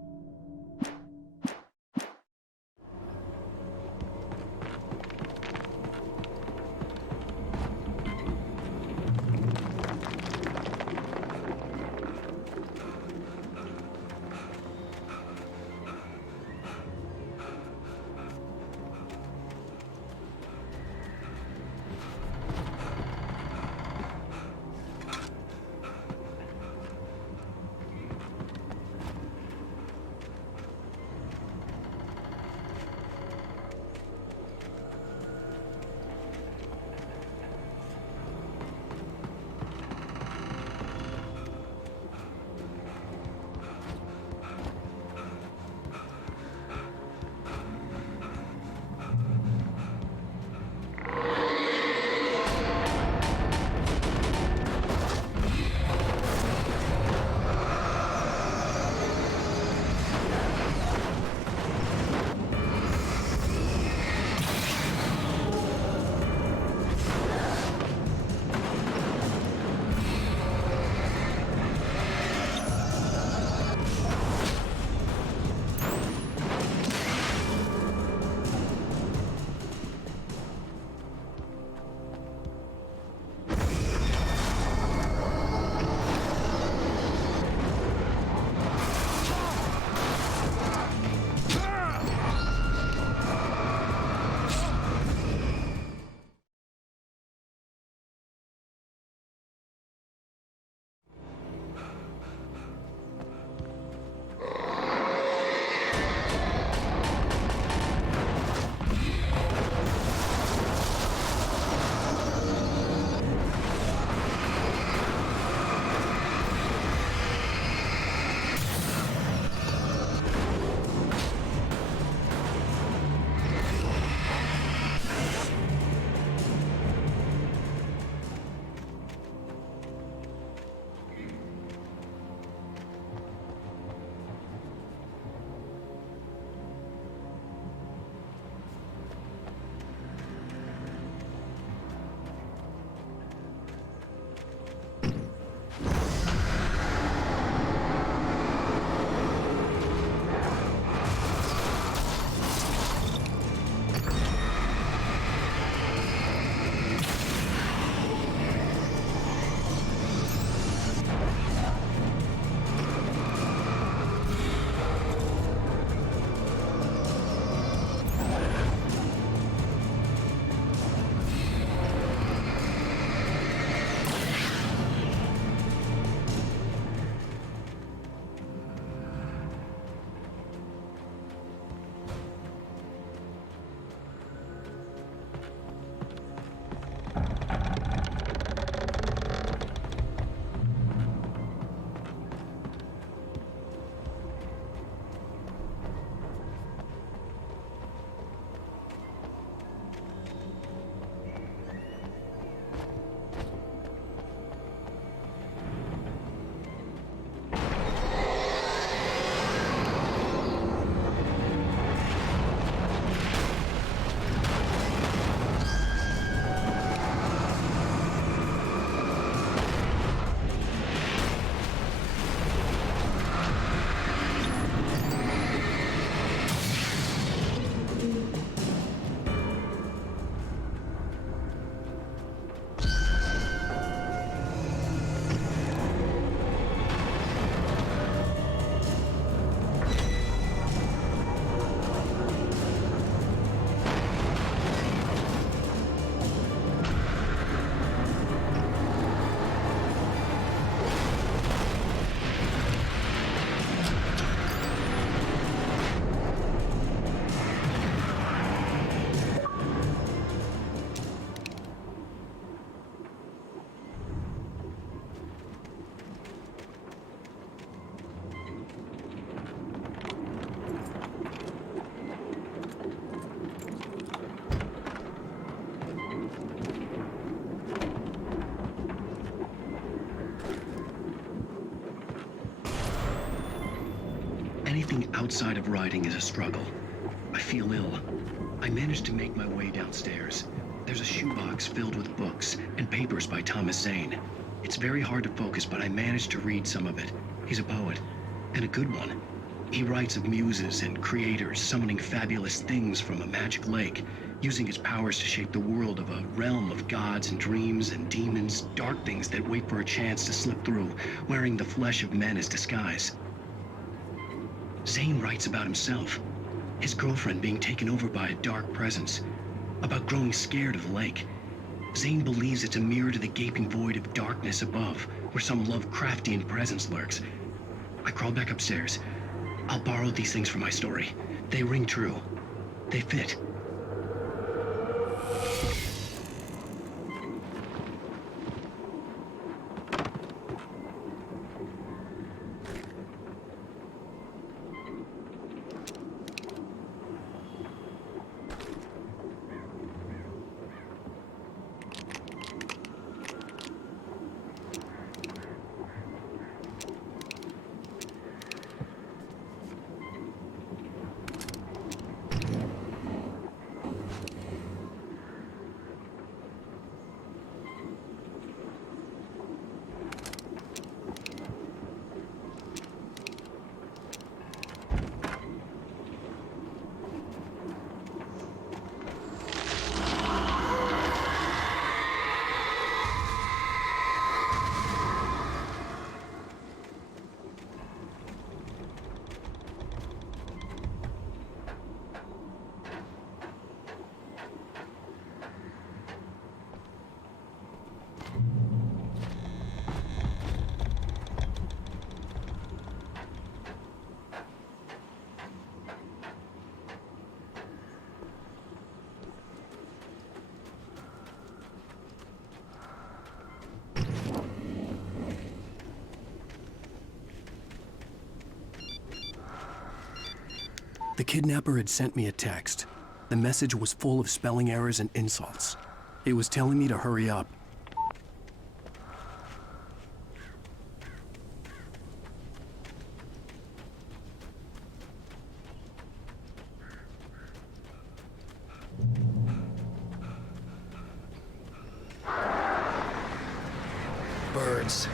Anything outside of writing is a struggle. I feel ill. I managed to make my way downstairs. There's a shoebox filled with books and papers by Thomas Zane. It's very hard to focus, but I managed to read some of it. He's a poet, and a good one. He writes of muses and creators summoning fabulous things from a magic lake, using his powers to shape the world of a realm of gods and dreams and demons, dark things that wait for a chance to slip through, wearing the flesh of men as disguise. Zane writes about himself, his girlfriend being taken over by a dark presence, about growing scared of the lake. Zane believes it's a mirror to the gaping void of darkness above, where some Lovecraftian presence lurks. I crawl back upstairs. I'll borrow these things for my story. They ring true. They fit. The kidnapper had sent me a text. The message was full of spelling errors and insults. It was telling me to hurry up. Birds.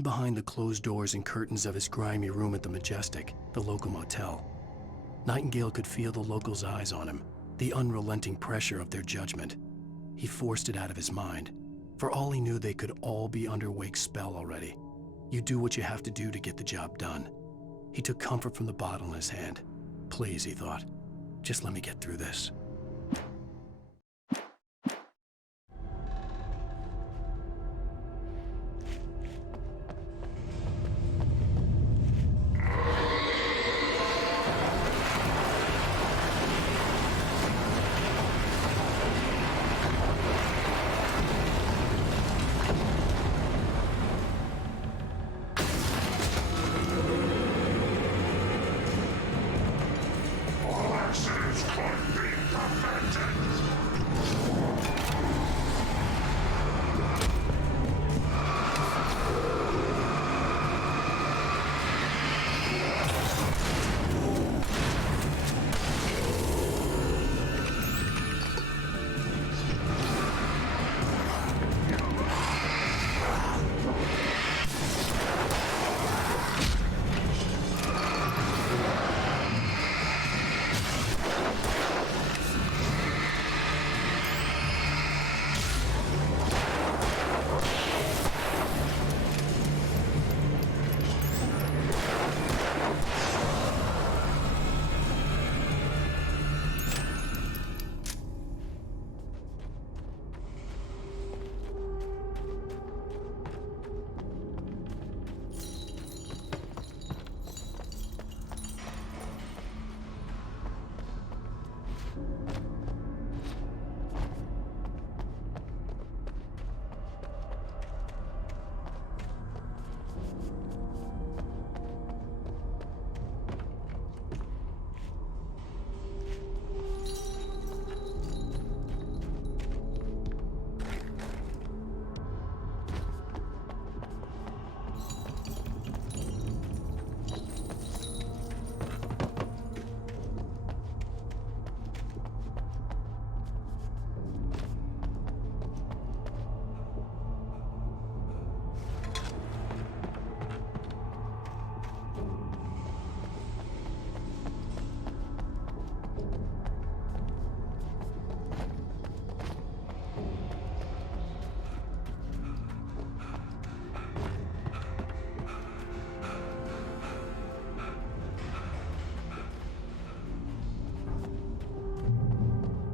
even behind the closed doors and curtains of his grimy room at the Majestic, the local motel. Nightingale could feel the locals' eyes on him, the unrelenting pressure of their judgment. He forced it out of his mind. For all he knew, they could all be under Wake's spell already. You do what you have to do to get the job done. He took comfort from the bottle in his hand. Please, he thought, just let me get through this. All accidents could be prevented.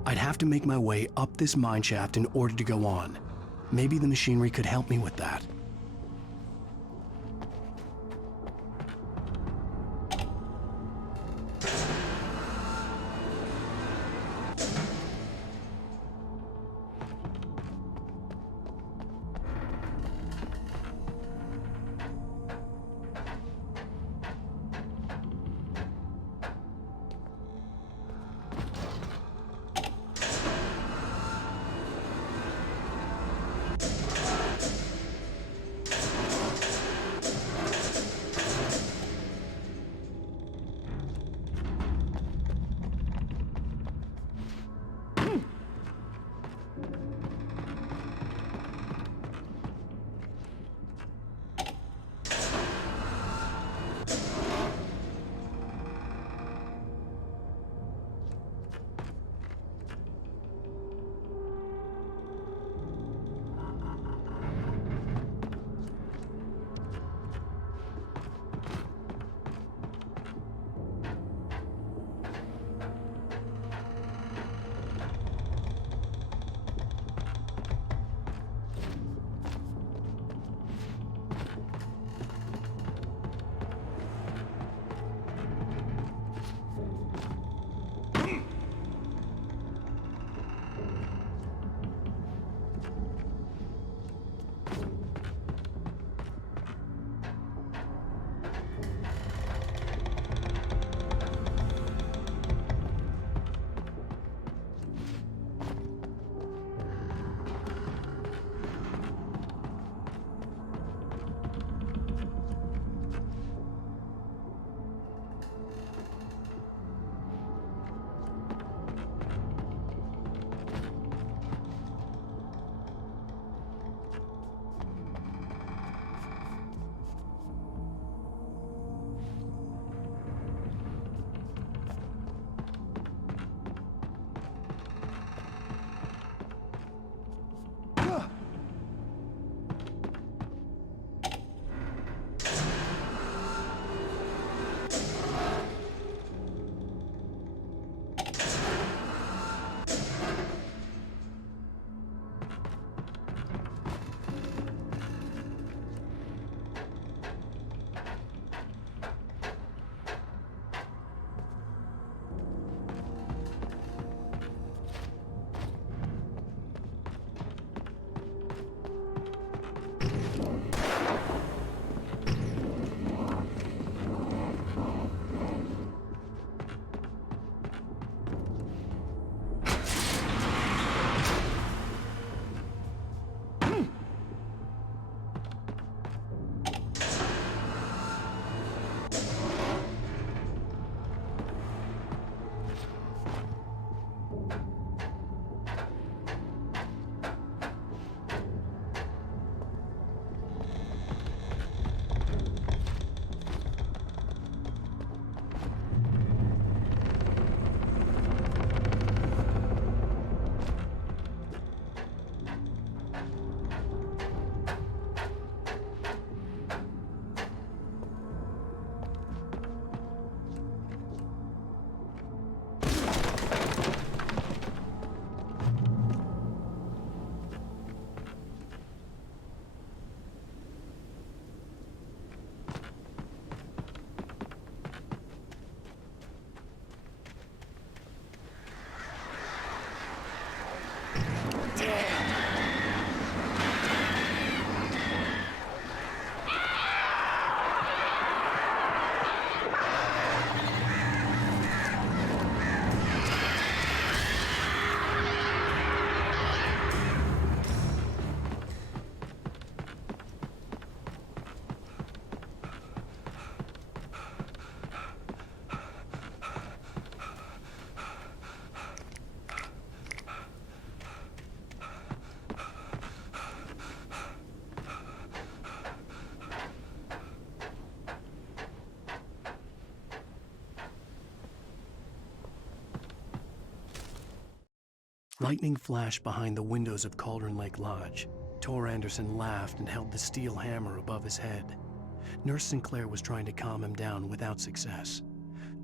I'd have to make my way up this mine shaft in order to go on. Maybe the machinery could help me with that. Lightning flashed behind the windows of Cauldron Lake Lodge. Tor Anderson laughed and held the steel hammer above his head. Nurse Sinclair was trying to calm him down without success.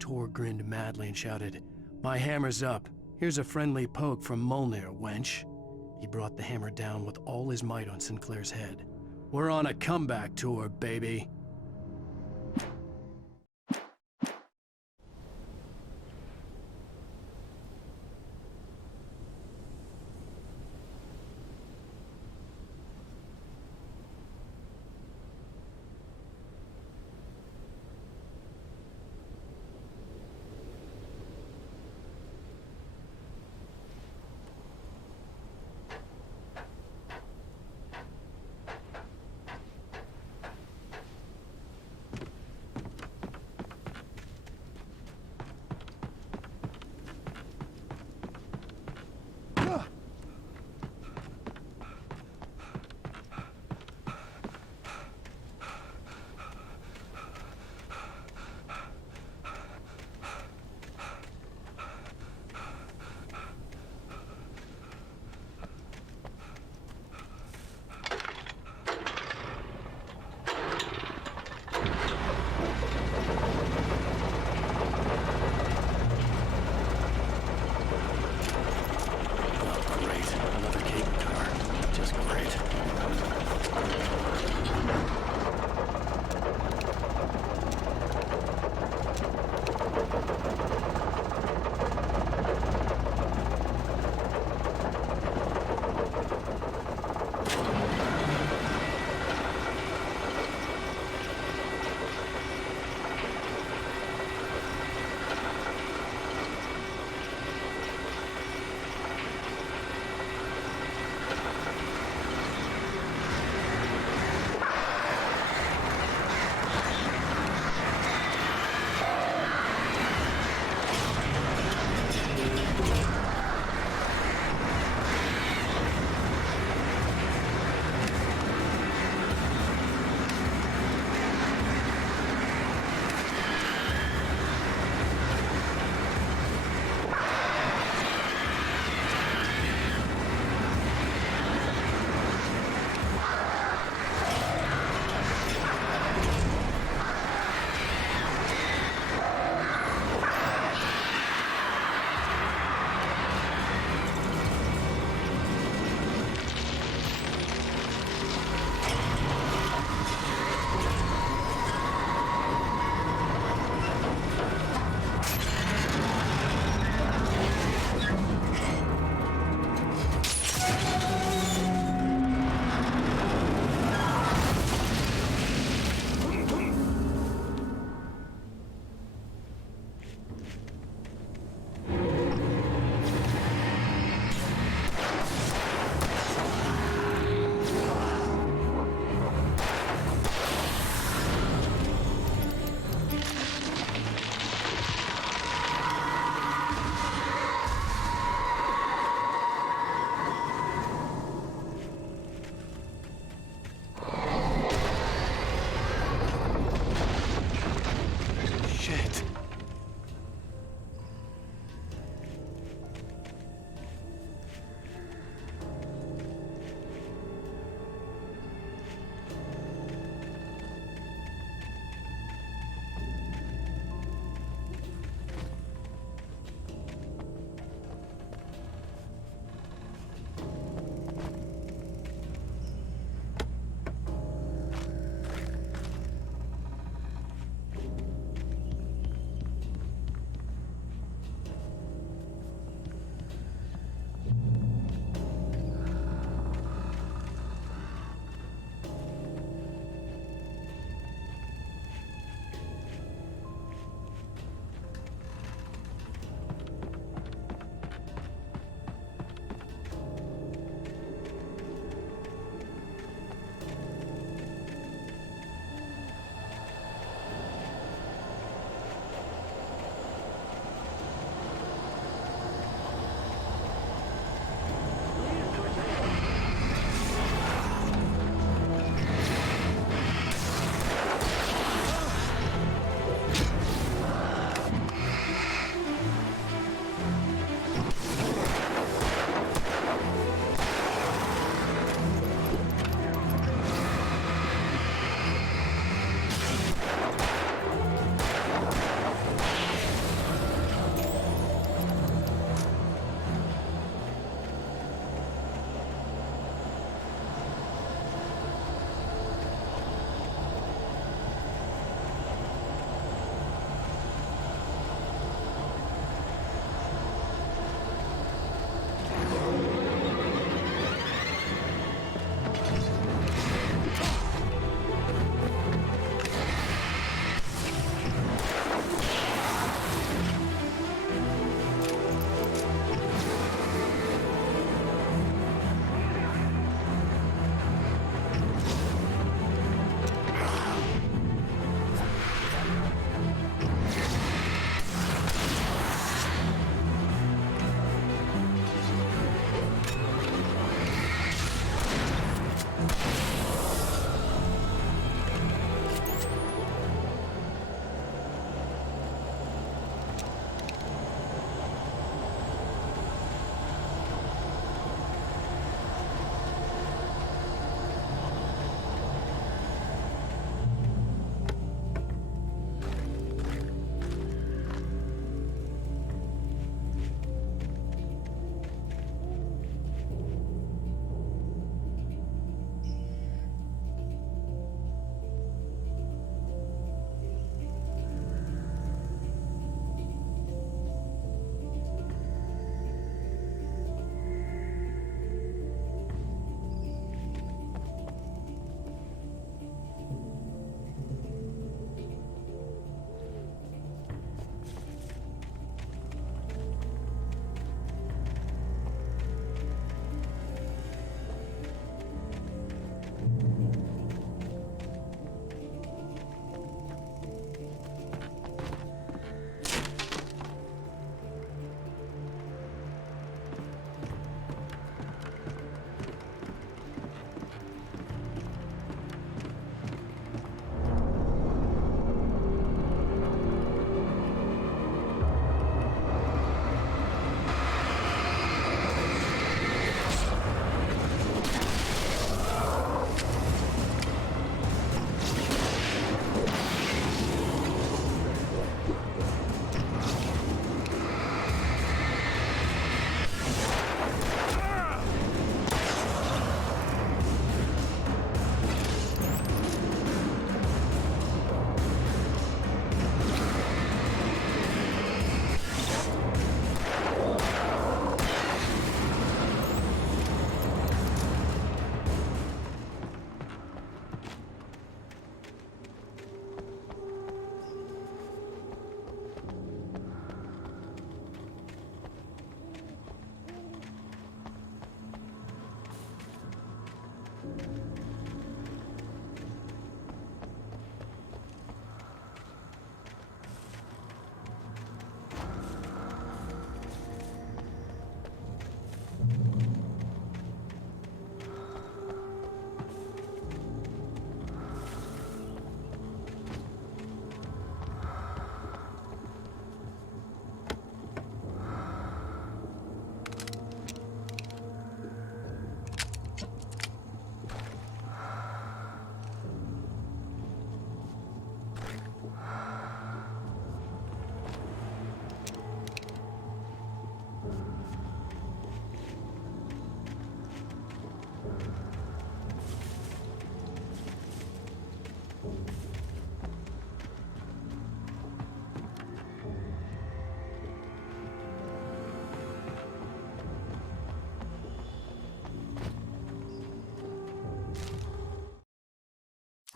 Tor grinned madly and shouted, "My hammer's up. Here's a friendly poke from Molnir, wench." He brought the hammer down with all his might on Sinclair's head. "We're on a comeback tour, baby."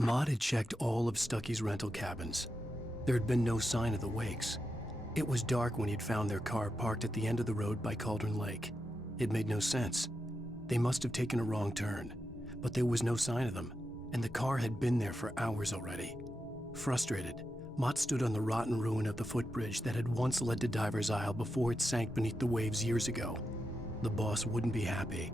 Maud had checked all of Stucky's rental cabins. There had been no sign of the Wakes. It was dark when he'd found their car parked at the end of the road by Cauldron Lake. It made no sense. They must have taken a wrong turn, but there was no sign of them, and the car had been there for hours already. Frustrated, Mott stood on the rotten ruin of the footbridge that had once led to Diver's Isle before it sank beneath the waves years ago. The boss wouldn't be happy.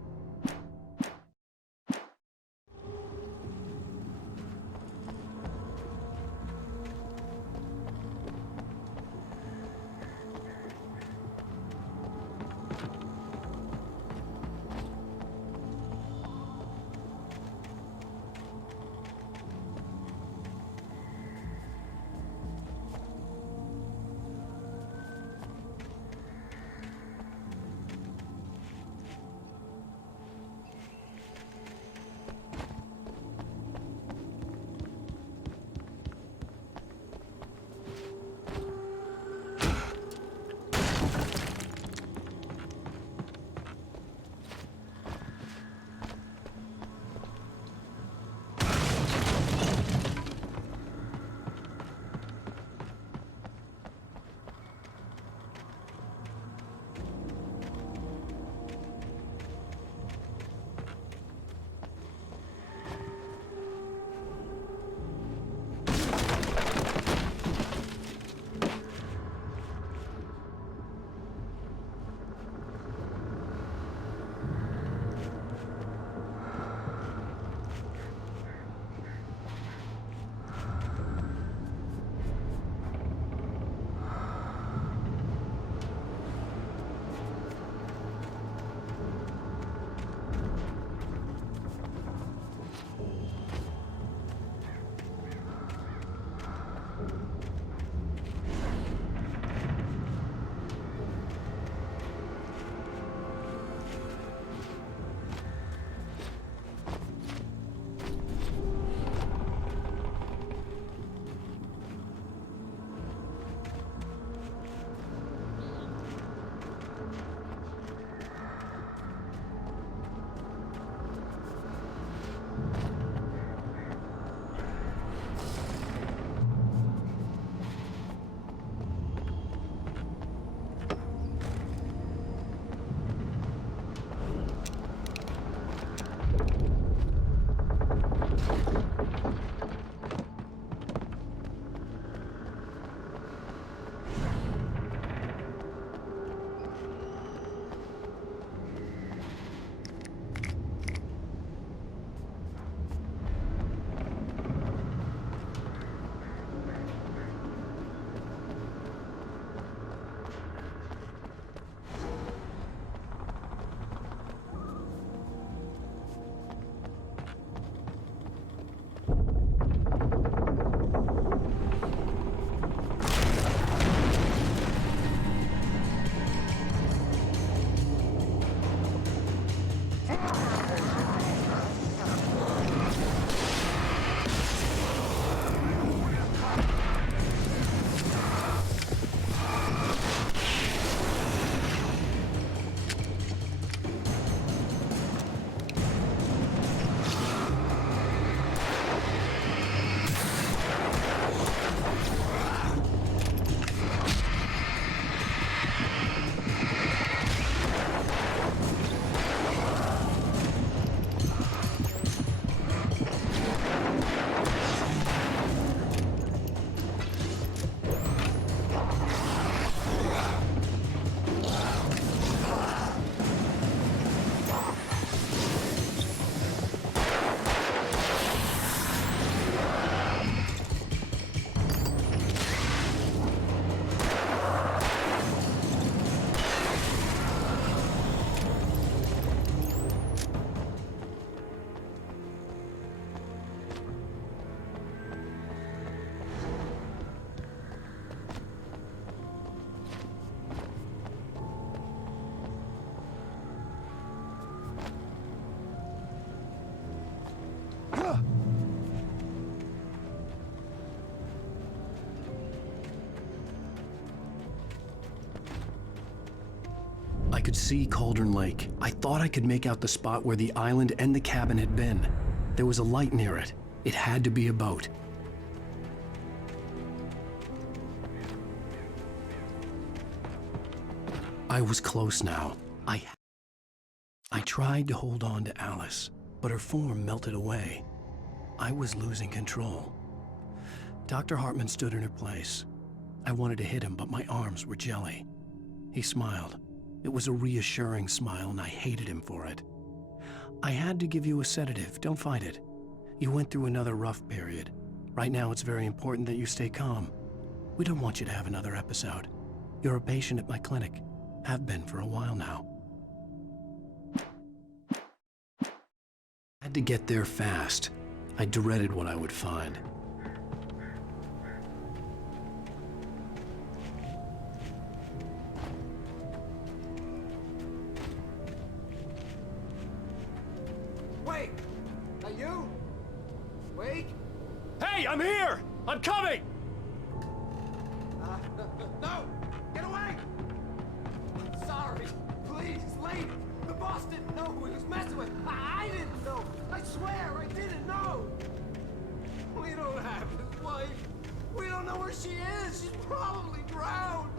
I could see Cauldron Lake. I thought I could make out the spot where the island and the cabin had been. There was a light near it. It had to be a boat. I was close now. I tried to hold on to Alice, but her form melted away. I was losing control. Dr. Hartman stood in her place. I wanted to hit him, but my arms were jelly. He smiled. It was a reassuring smile, and I hated him for it. I had to give you a sedative. Don't fight it. You went through another rough period. Right now, it's very important that you stay calm. We don't want you to have another episode. You're a patient at my clinic. Have been for a while now. I had to get there fast. I dreaded what I would find. Wait! Are you? Wake? Hey, I'm here! I'm coming! No! Get away! Sorry. Please, late. The boss didn't know who he was messing with. I didn't know. I swear I didn't know. We don't have his wife. We don't know where she is. She's probably drowned.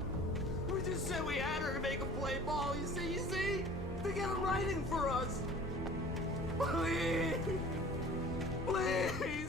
We just said we had her to make him play ball. You see? To get him writing for us. Please. Please.